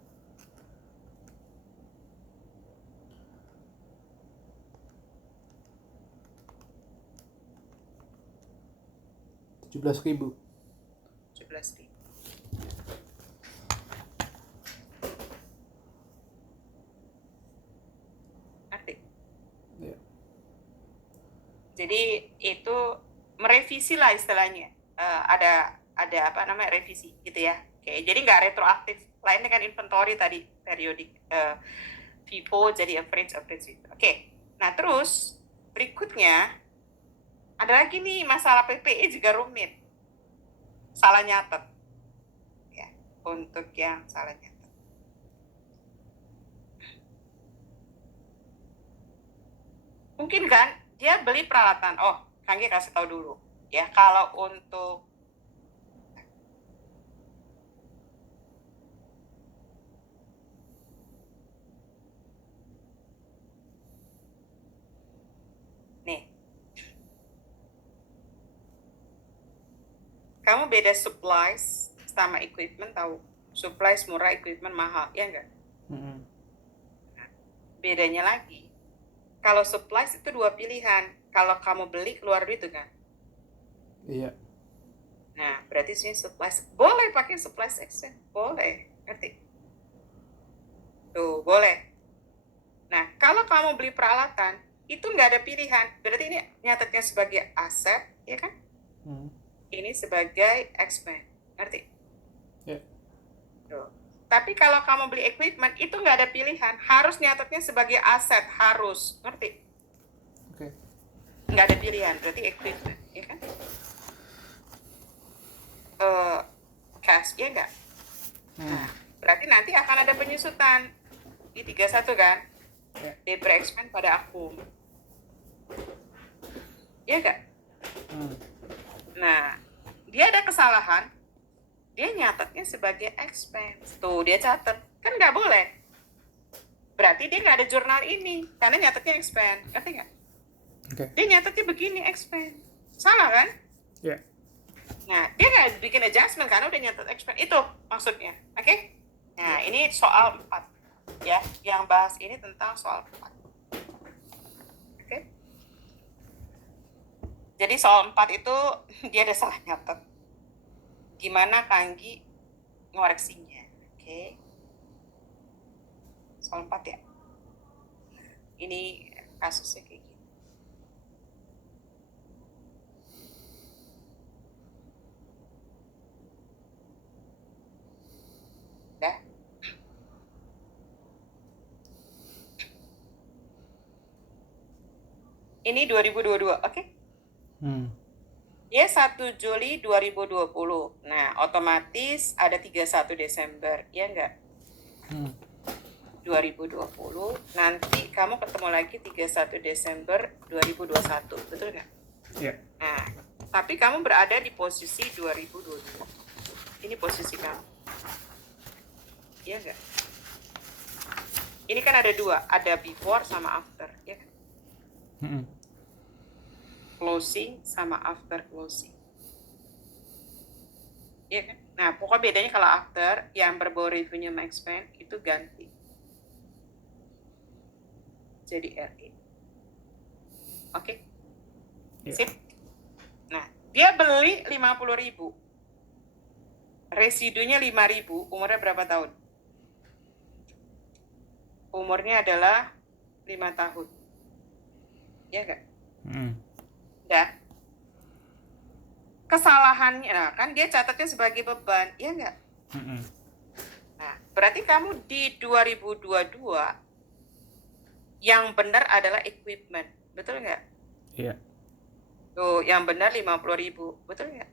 $17.000. 17.000. Ngerti? Ya. Jadi itu merevisi lah istilahnya. Ada apa namanya revisi gitu ya. Oke, jadi nggak retroaktif. Lain dengan inventory tadi periodik FIFO jadi average gitu. Oke. Nah, terus berikutnya ada lagi nih masalah PPE juga rumit. Salah nyatet. Ya, untuk yang salah nyatet. Mungkin kan dia beli peralatan. Oh, Kangge kasih tahu dulu. Ya, kalau untuk nih, kamu beda supplies sama equipment tahu. Supplies murah, equipment mahal, ya enggak? Mm-mm. Bedanya lagi, kalau supplies itu dua pilihan. Kalau kamu beli keluar duit tuh kan. Iya. Nah, berarti sini supplies. Boleh pakai supplies expense, boleh. Ngerti? Tuh, boleh. Nah, kalau kamu beli peralatan, itu nggak ada pilihan. Berarti ini nyatetnya sebagai aset, ya kan? Mm. Ini sebagai expense. Ngerti? Iya. Tuh. Tapi kalau kamu beli equipment, itu nggak ada pilihan. Harus nyatetnya sebagai aset. Harus. Ngerti? Oke. Nggak ada pilihan. Berarti equipment, ya kan? Cash, ya nggak? Nah, berarti nanti akan ada penyusutan di 31 kan? Ya. Debit expense pada akum. Iya nggak? Nah, dia ada kesalahan, dia nyatetnya sebagai expense. Tuh, dia catat. Kan nggak boleh. Berarti dia nggak ada jurnal ini, karena nyatetnya expense. Ngerti nggak? Oke. Dia nyatetnya begini, expense. Salah kan? Ya. Nah, dia nggak bikin adjustment karena udah nyatet expense. Itu maksudnya. Oke? Nah, ini soal 4. Ya, yang bahas ini tentang soal 4. Oke? Jadi soal 4 itu dia ada salah nyatet. Gimana Kanggi ngoreksinya? Oke? Soal 4 ya. Ini kasusnya kayak gini. Dah. Ini 2022, oke? Ya 1 Juli 2020. Nah, otomatis ada 31 Desember, ya enggak? 2020. Nanti kamu ketemu lagi 31 Desember 2021, betul nggak? Iya. Nah, tapi kamu berada di posisi 2022. Ini posisi kamu. Iya nggak? Ini kan ada dua, ada before sama after, ya kan? Closing sama after closing. Iya kan? Nah, pokoknya bedanya kalau after, yang berbau revenue sama expense, itu ganti. Jadi RE. Oke? Iya. Sip? Nah, dia beli 50.000. Residunya 5.000, umurnya berapa tahun? Umurnya adalah 5 tahun. Iya nggak? Dan kesalahannya, nah, kan dia catatnya sebagai beban, iya nggak? Nah, berarti kamu di 2022 yang benar adalah equipment, betul nggak? Iya. Tuh, yang benar 50.000, betul nggak?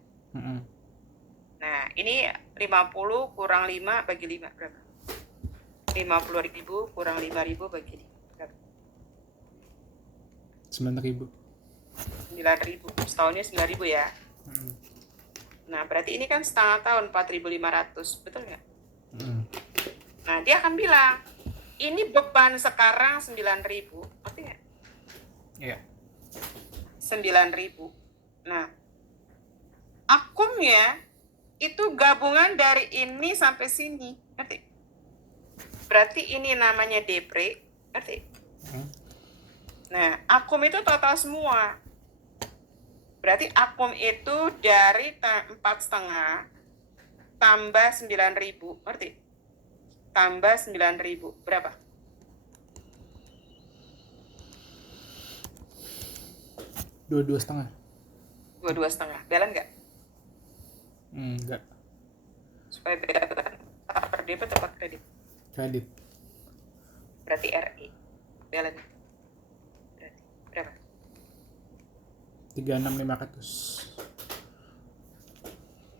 Nah, ini 50 kurang 5 bagi 5 berapa? 50.000 kurang 5.000 bagi 5 berapa? 9.000. 9.000, setahunnya 9.000 ya. Nah, berarti ini kan setengah tahun 4.500, betul nggak? Nah, dia akan bilang, ini beban sekarang 9.000, oke nggak? Iya. 9.000. Nah, akumnya itu gabungan dari ini sampai sini, ngerti? Berarti ini namanya depre, ngerti? Nah, akum itu total semua. Berarti akum itu dari 4,5 tambah 9.000, ngerti? Tambah 9.000, berapa? 22,5. 22,5. Jalan nggak? Enggak. Supaya beda per debit atau per kredit? Kredit. Berarti RI. Jalan. Berarti berapa? 36.500.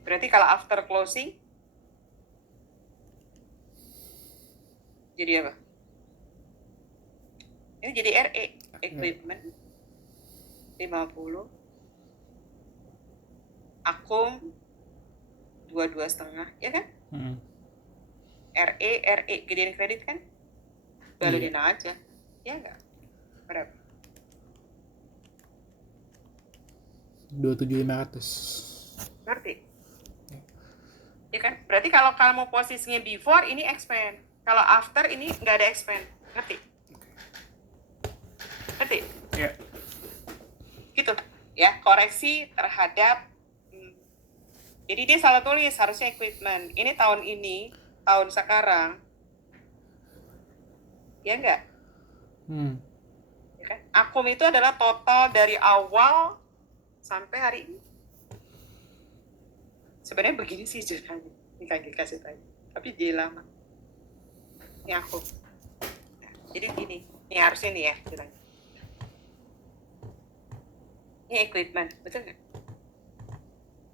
Berarti kalau after closing jadi apa? Ini jadi RE, equipment 50 akum 22,5, ya kan? Hmm. RE gedein kredit kan? Balurin Iya. aja, ya nggak? Berapa? 27.500. Ngerti? Ya kan? Berarti kalau kamu posisinya before, ini expand. Kalau after, ini nggak ada expand. Ngerti? Ngerti? Iya. Gitu. Ya, koreksi terhadap jadi dia salah tulis, harusnya equipment. Ini tahun sekarang. Ya enggak? Ya kan? Akum itu adalah total dari awal sampai hari ini. Sebenarnya begini sih ceritanya. Ini kaki kasih tanya. Tapi dia lama. Ini akum. Jadi gini. Ini harusnya nih ya ceritanya. Ini equipment. Betul nggak?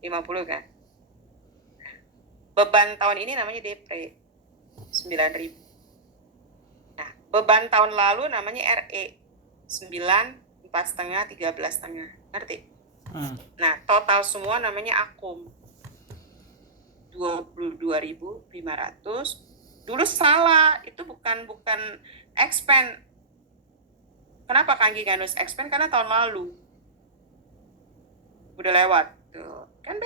50 kan? Beban tahun ini namanya depre. 9.000. Nah, beban tahun lalu namanya RE. 9, 4,5, 13,5. Ngerti? Nah, total semua namanya akum. 22.500. Dulu salah, itu bukan expand. Kenapa Kanggi nggak nulis expand? Karena tahun lalu. Udah lewat. Tuh. Kan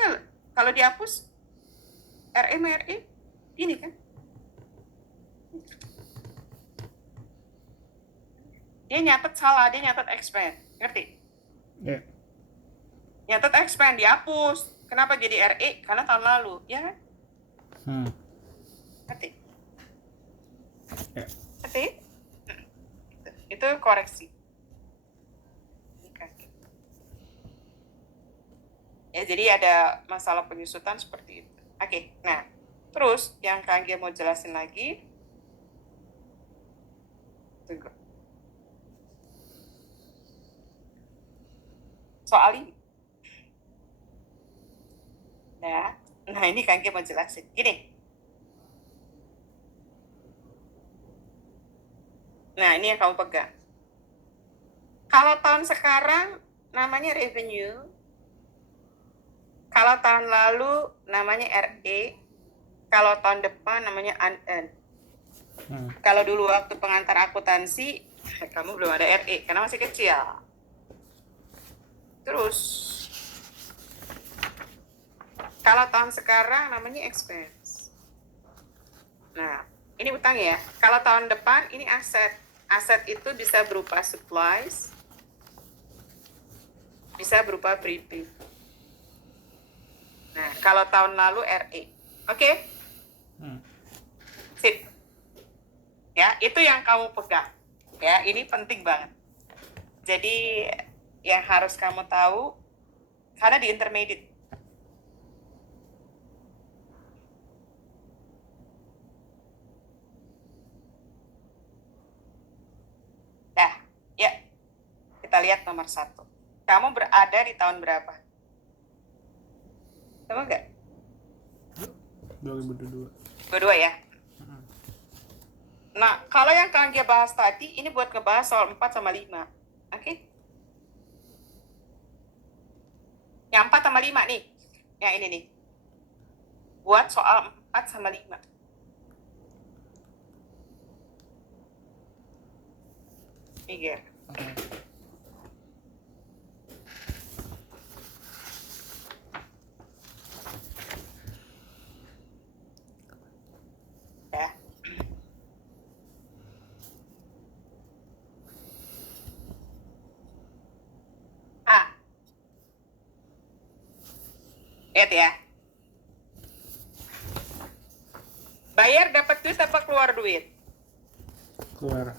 kalau dihapus, RE sama RE, ini kan. Dia nyatet salah, dia nyatet expand. Ngerti? Iya. Nyatet expand, dihapus. Kenapa jadi RE? Karena tahun lalu, ya kan? Ngerti? Iya. Ngerti? Itu koreksi. Ya, jadi ada masalah penyusutan seperti itu. Oke, nah, terus yang Kanggi mau jelasin lagi, tunggu. Soal ini. Nah ini Kanggi mau jelasin. Gini. Nah, ini yang kamu pegang. Kalau tahun sekarang namanya revenue. Kalau tahun lalu namanya RE. Kalau tahun depan namanya unearned. Kalau dulu waktu pengantar akuntansi, kamu belum ada RE karena masih kecil. Terus, kalau tahun sekarang namanya expense. Nah, ini utang ya. Kalau tahun depan ini aset. Aset itu bisa berupa supplies, bisa berupa prepaid. Nah, kalau tahun lalu RE. Oke? Sip. Ya, itu yang kamu pegang. Ya, ini penting banget. Jadi, yang harus kamu tahu, karena di intermediate. Nah, ya. Kita lihat nomor 1. Kamu berada di tahun berapa? Tahu nggak? 2022. 22 ya. Nah, kalau yang Kanggi bahas tadi, ini buat ngebahas soal 4 sama 5. Oke? Yang 4 sama 5 nih. Yang ini nih. Buat soal 4 sama 5. Mikir. Ya. Lihat ya. Bayar dapat duit apa keluar duit? Keluar.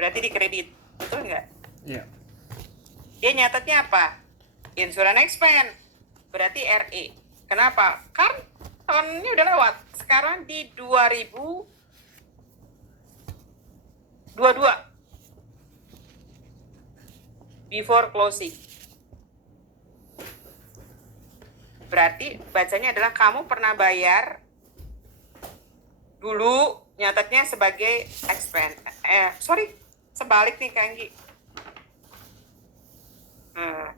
Berarti di kredit. Betul nggak? Iya. Dia nyatetnya apa? Insurance expense. Berarti RE. Kenapa? Kan tahunnya udah lewat. Sekarang di 2022. Before closing. Berarti bacanya adalah kamu pernah bayar dulu, nyatetnya sebagai expense. Sebalik nih Kanggi.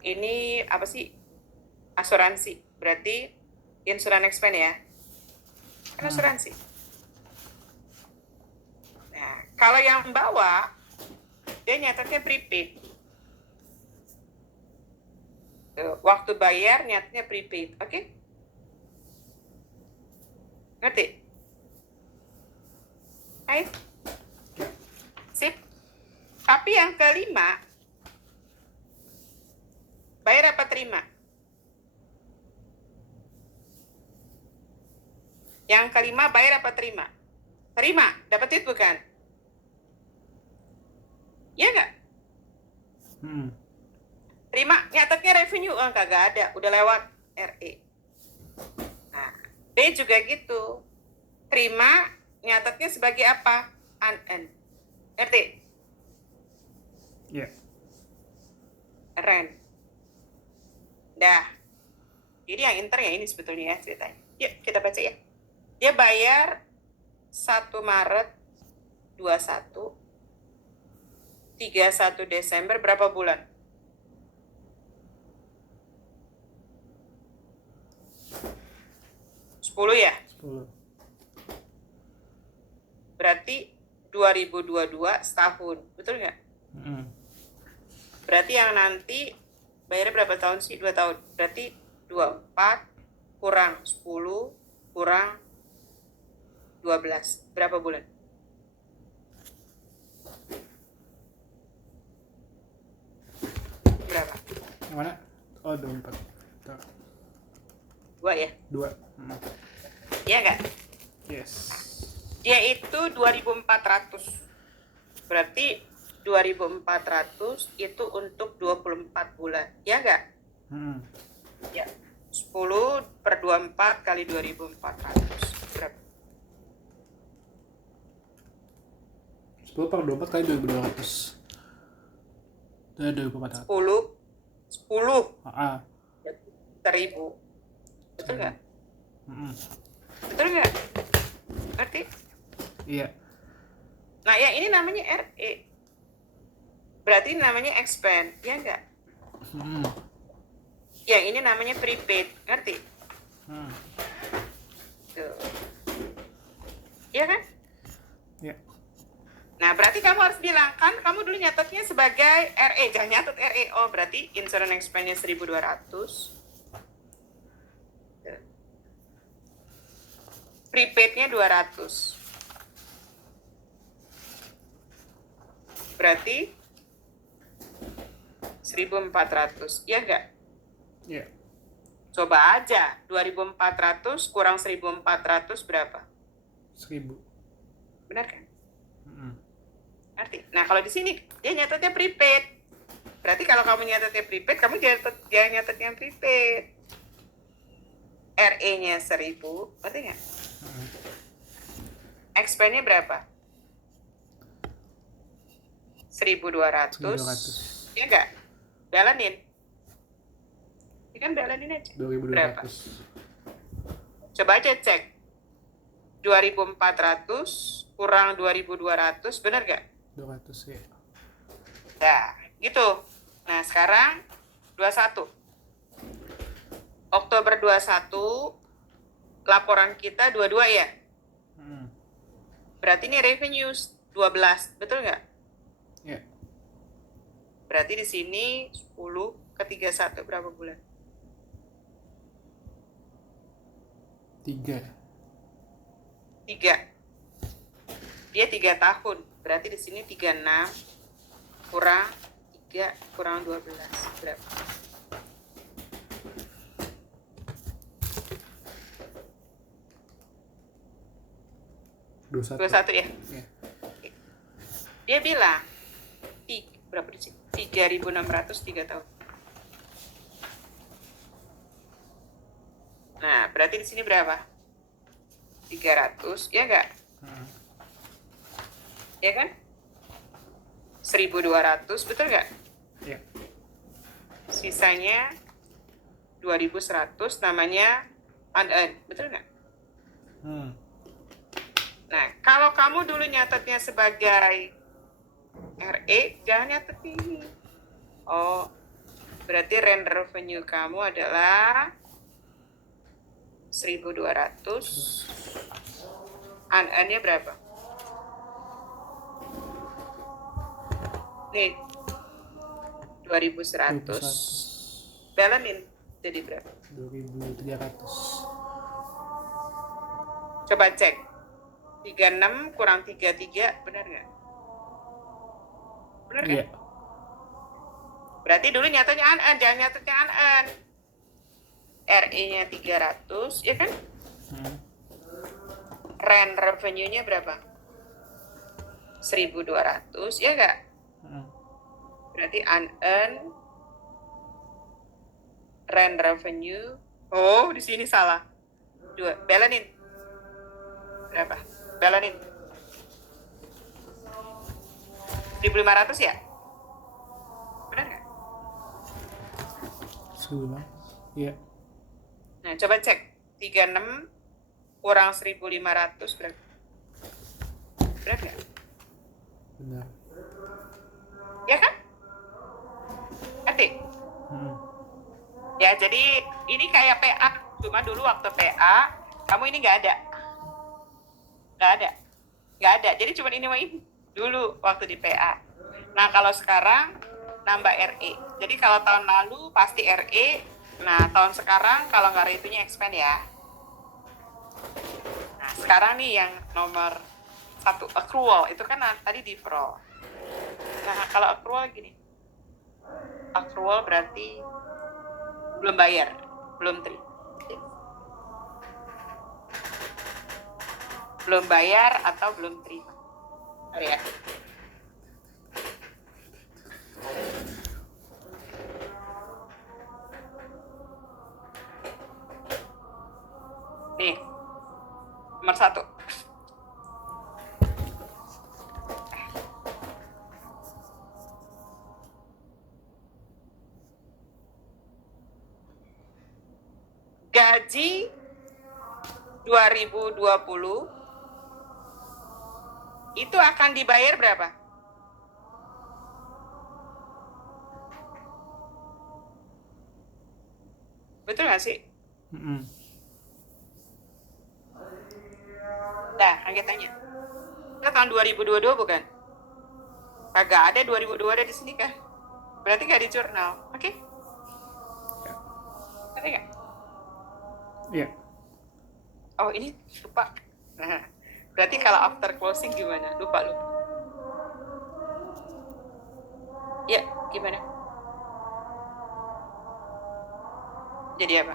Ini apa sih? asuransi. Berarti insurance expense ya. Kan asuransi. Nah, kalau yang bawah, dia nyatetnya prepaid. Tuh, waktu bayar nyatetnya prepaid, oke? Ngerti? Hai? Sip. Tapi yang kelima, bayar apa terima? Yang kelima, bayar apa terima? Terima, dapat duit bukan? Iya nggak? Terima, nyatetnya revenue, kagak ada, udah lewat RE. Nah, B juga gitu. Terima, nyatetnya sebagai apa? Unearned. Ngerti? Ya. Rent. Dah. Jadi yang inter ya ini sebetulnya ya ceritanya. Yuk, kita baca ya. Dia bayar 1 Maret 21, 31 Desember, berapa bulan? 10 ya? 10. Berarti 2022 setahun, betul nggak? Berarti yang nanti bayarnya berapa tahun sih? 2 tahun. Berarti 24 kurang 10 kurang 12. Berapa bulan? Berapa? Yang mana? Oh, 24. 2 ya? 2. Iya nggak? Yes. Dia itu 2.400. Berarti 2.400 itu untuk 24 bulan. Ya nggak? Ya. 10 per 24 kali 2.400. Berapa? 10 per 24 kali 2.200. Itu 2.400. 10 Ah. 1.000. Betul nggak? Betul nggak? Ngerti? Iya. Nah, yang ini namanya RE. Berarti namanya expand, ya nggak? Yang ini namanya prepaid, ngerti? Tuh. Iya kan? Iya. Nah, berarti kamu harus bilang, kan kamu dulu nyatetnya sebagai RE, jangan nyatet RE. Oh, berarti insurance expense-nya 1.200. Prepaid-nya 200. Berarti 1.400, ya nggak? Iya. Coba aja, 2.400 kurang 1.400 berapa? 1.000. Benar kan? Arti. Nah, kalau di sini dia nyatetnya prepaid. Berarti kalau kamu nyatetnya prepaid, kamu jangan nyatetnya prepaid. RE-nya 1.000, berarti nggak? Expense-nya berapa? 1.200. Ya nggak? Balanin. Ini kan balanin aja. 2.200. Berapa? Coba aja cek. 2.400 kurang 2.200, benar nggak? 200 ya. Nah, gitu. Nah, sekarang 21. Oktober 21, laporan kita 22 ya? Berarti ini revenue 12, betul nggak? Iya. Berarti di sini 10 ke 31 berapa bulan? 3. 3. Dia 3 tahun. Berarti di sini 36 kurang 3 kurang 12 berapa? Dua 21 ya? Iya. Dia bilang berapa di sini? 3.600 3 tahun. Nah, berarti di sini berapa? 300, ya enggak? Ya kan? 1.200, betul nggak? Iya. Sisanya 2.100, namanya unearned, betul nggak? Nah, kalau kamu dulu nyatetnya sebagai RE, jangan nyatet ini. Oh, Berarti rent revenue kamu adalah 1.200. Unearned-nya berapa? Nih, 2.100. 2.100. Balanin jadi berapa? 2.300. Coba cek. 36 kurang 33, benar nggak? Benar kan? Iya. Berarti dulu nyatanya unearned, jangan nyatanya unearned. RE-nya 300, ya kan? Rent revenue-nya berapa? 1.200, ya nggak? Berarti unearned rent revenue. Oh, di sini salah. 2. Balanin. Berapa? Balanin. 1.500 ya? Benar nggak? 1.500. Iya. Nah, coba cek. 36 kurang 1.500 berapa? Benar nggak? Benar. Ya kan? Ngerti? Ya, jadi ini kayak PA. Cuma dulu waktu PA, kamu ini nggak ada. Nggak ada. Jadi cuma ini sama ini. Dulu waktu di PA. Nah, kalau sekarang nambah RE. Jadi kalau tahun lalu pasti RE. Nah, tahun sekarang kalau nggak RE-nya expand ya. Nah, sekarang nih yang nomor 1, accrual. Itu kan tadi deferral. Nah, kalau accrual gini. Accrual berarti belum bayar, belum terima. Belum bayar atau belum terima. Ya. Nih, nomor 1. Gaji 2020 itu akan dibayar berapa? Betul nggak sih? Nah, angkat tanya. Kita tahun 2022 bukan? Kagak ada 2022 ada di sini kan? Berarti nggak di jurnal, oke? Ada nggak? Iya. Oh, ini lupa. Nah, berarti kalau after closing gimana? Lupa. Ya, gimana? Jadi apa?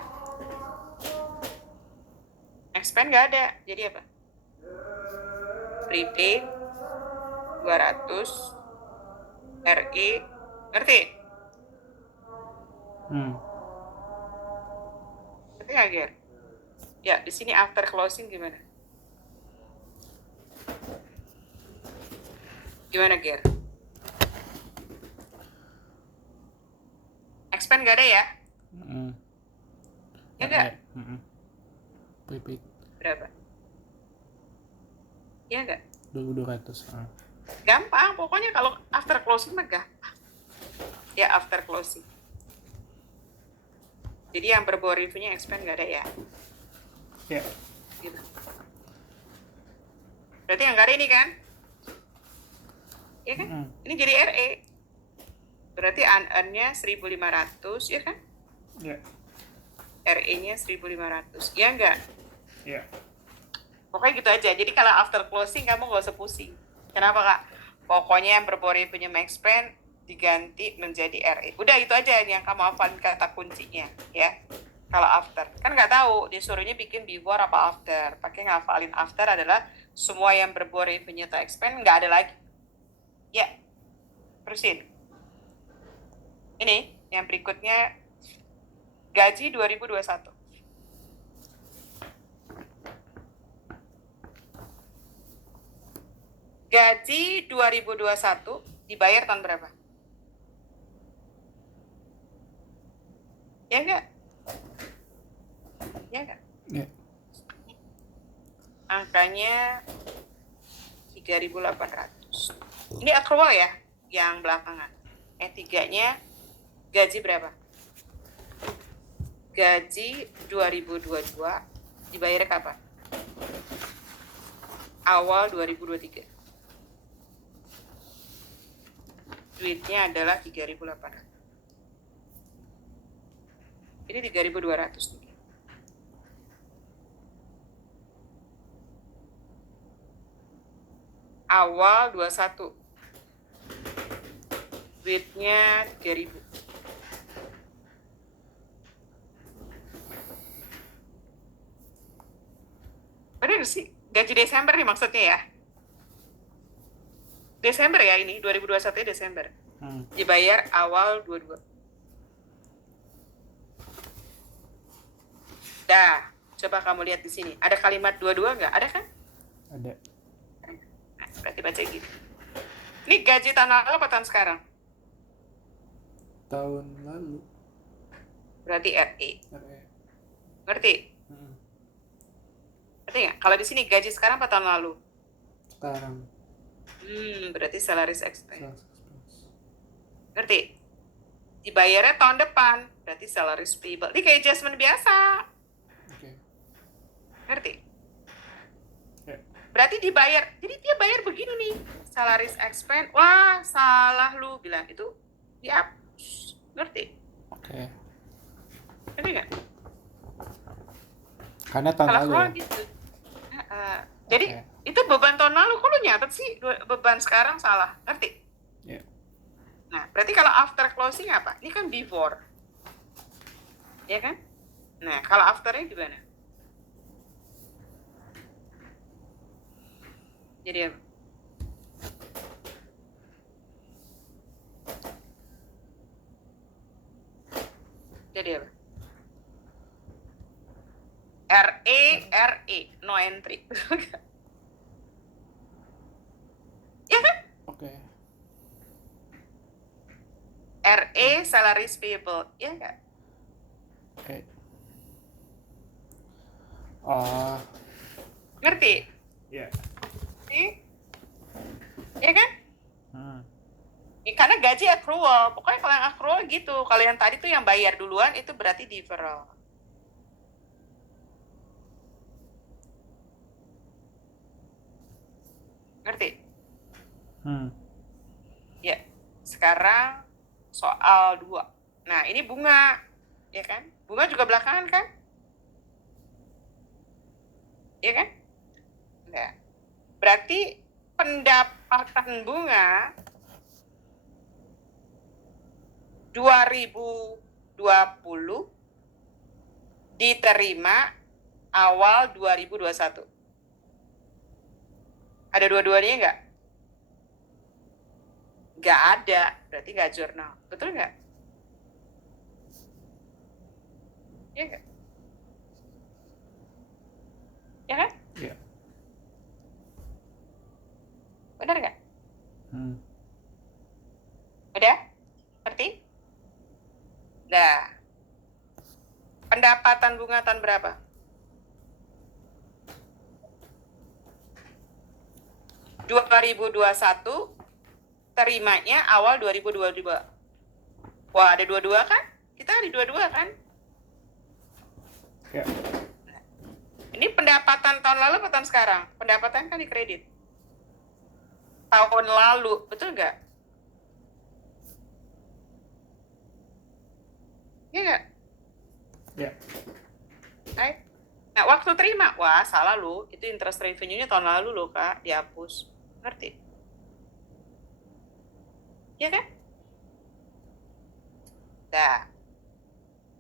Expand nggak ada. Jadi apa? Prepaid 200 RE. Ngerti? Ngerti nggak, Ger? Ya, di sini after closing gimana? Gimana, Ger? Expand nggak ada ya? Ya nggak? Prepaid. Berapa? Ya nggak? 2.200. Gampang, pokoknya kalau after closing mah gampang. Ya, after closing. Jadi yang berbau reviewnya expand nggak ada ya? Ya. Gitu. Berarti yang nggak ada ini kan? Ya kan? Ini jadi RE. Berarti unearned-nya 1.500, ya kan? Ya. RE-nya 1.500. Ya enggak? Ya. Pokoknya gitu aja. Jadi kalau after closing kamu nggak usah pusing. Kenapa, Kak? Pokoknya yang berbau reviewnya expand diganti menjadi RE. Udah itu aja yang kamu hafalin kata kuncinya, ya. Kalau after, kan nggak tahu disuruhnya bikin before apa after. Pakai ngafalin after adalah semua yang berbau revenue to expand nggak ada lagi. Ya, terusin. Ini yang berikutnya gaji 2021. Gaji 2021 dibayar tahun berapa? Ya enggak? Ya enggak? Ya. Angkanya 3.800. Ini accrual ya, yang belakangan. 3-nya Gaji berapa? Gaji 2022 dibayarnya kapan? Awal 2023. Duitnya adalah 3.800. Ini 3.200 nih. Awal 21. Duitnya 3.000. Bener sih, gaji Desember nih maksudnya ya. Desember ya ini, 2021 ya Desember. Dibayar awal 22. Dah, coba kamu lihat di sini. Ada kalimat 22 nggak? Ada kan? Ada. Nah, berarti baca gitu. Ini gaji tahun lalu apa tahun sekarang? Tahun lalu. Berarti RE. RE. Ngerti? Ngerti nggak? Kalau di sini gaji sekarang apa tahun lalu? Sekarang. Berarti salaries expense. Sales expense. Ngerti? Dibayarnya tahun depan. Berarti salaries payable. Ini kayak adjustment biasa. Oke. Ngerti? Ya. Berarti dibayar. Jadi dia bayar begini nih. Salaries expense. Wah, salah lu. Bilang itu dihapus. Ngerti? Oke. Ngerti nggak? Karena tahun Salah lalu. keluar Ya? gitu. Jadi Oke. itu beban tahun lalu. Kok lu nyatet sih beban sekarang salah? Ngerti? Ya. Nah, berarti kalau after closing apa? Ini kan before. Ya kan? Nah, kalau afternya gimana? Jadi apa? Jadi apa? RE, no entry. Ya kan? Oke. RE, salaries payable. Ya nggak? Oke. Oh. Ngerti? Ya. Ya kan? Ya, karena gaji accrual. Pokoknya kalau yang accrual gitu. Kalau yang tadi tuh yang bayar duluan itu berarti deferral. Ngerti? Ya. Sekarang soal 2. Nah, ini bunga. Ya kan? Bunga juga belakangan kan? Ya kan? Enggak. Berarti pendapatan bunga 2020 diterima awal 2021. Ada dua-duanya nggak? Nggak ada, berarti nggak jurnal. Betul nggak? Iya nggak? Ya kan? Iya. Benar nggak? Udah? Ngerti? Nah, pendapatan bunga tahun berapa? 2021, terimanya awal 2022. Wah, ada 22 kan? Kita ada 22 kan? Ya. Ini pendapatan tahun lalu atau tahun sekarang? Pendapatan kan dikredit. Tahun lalu, betul nggak? Iya nggak? Ya. Right? Nah, waktu terima, wah salah lu. Itu interest revenue-nya tahun lalu loh, Kak. Dihapus. Ngerti? Iya kan? Nah.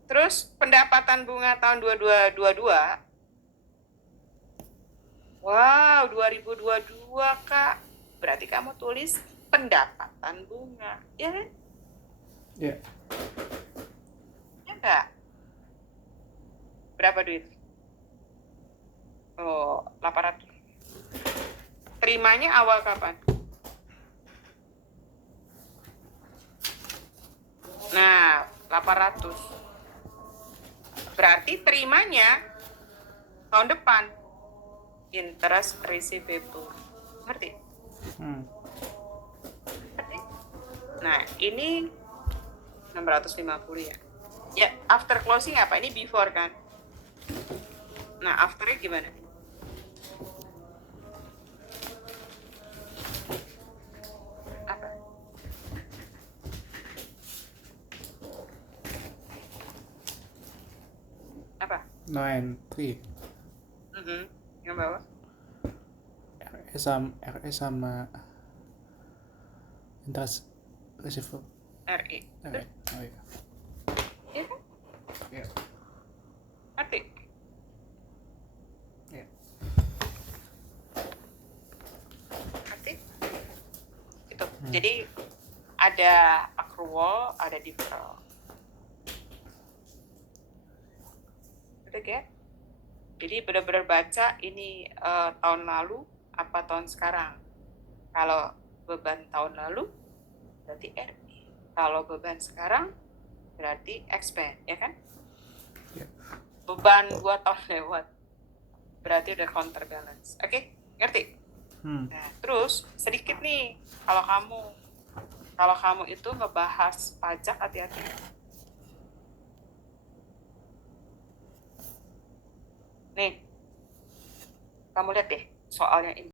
Terus pendapatan bunga tahun 2222. Wow, 2022, Kak. Berarti kamu tulis pendapatan bunga. Ya kan? Ya. Ya enggak? Berapa duit? Oh, 800. Terimanya awal kapan? Nah, 800. Berarti terimanya tahun depan. Interest receivable. Ngerti? Ngerti? Nah, ini 650 ya. Ya, after closing apa? Ini before kan? Nah, afternya gimana? Apa? Apa? No entry. Yang bawah? RE sama interest receivable. RE. RE. Oh iya. Iya kan? Iya. Ngerti? Iya. Ngerti? Gitu. Jadi ada accrual, ada deferral. Udah ya? Jadi benar-benar baca ini tahun lalu apa tahun sekarang. Kalau beban tahun lalu berarti RE. Kalau beban sekarang berarti expand, ya kan? Iya. Beban 2 tahun lewat berarti udah counterbalance. Oke? Ngerti? Nah, terus sedikit nih kalau kamu itu ngebahas pajak, hati-hati. Nih, kamu lihat deh soalnya ini.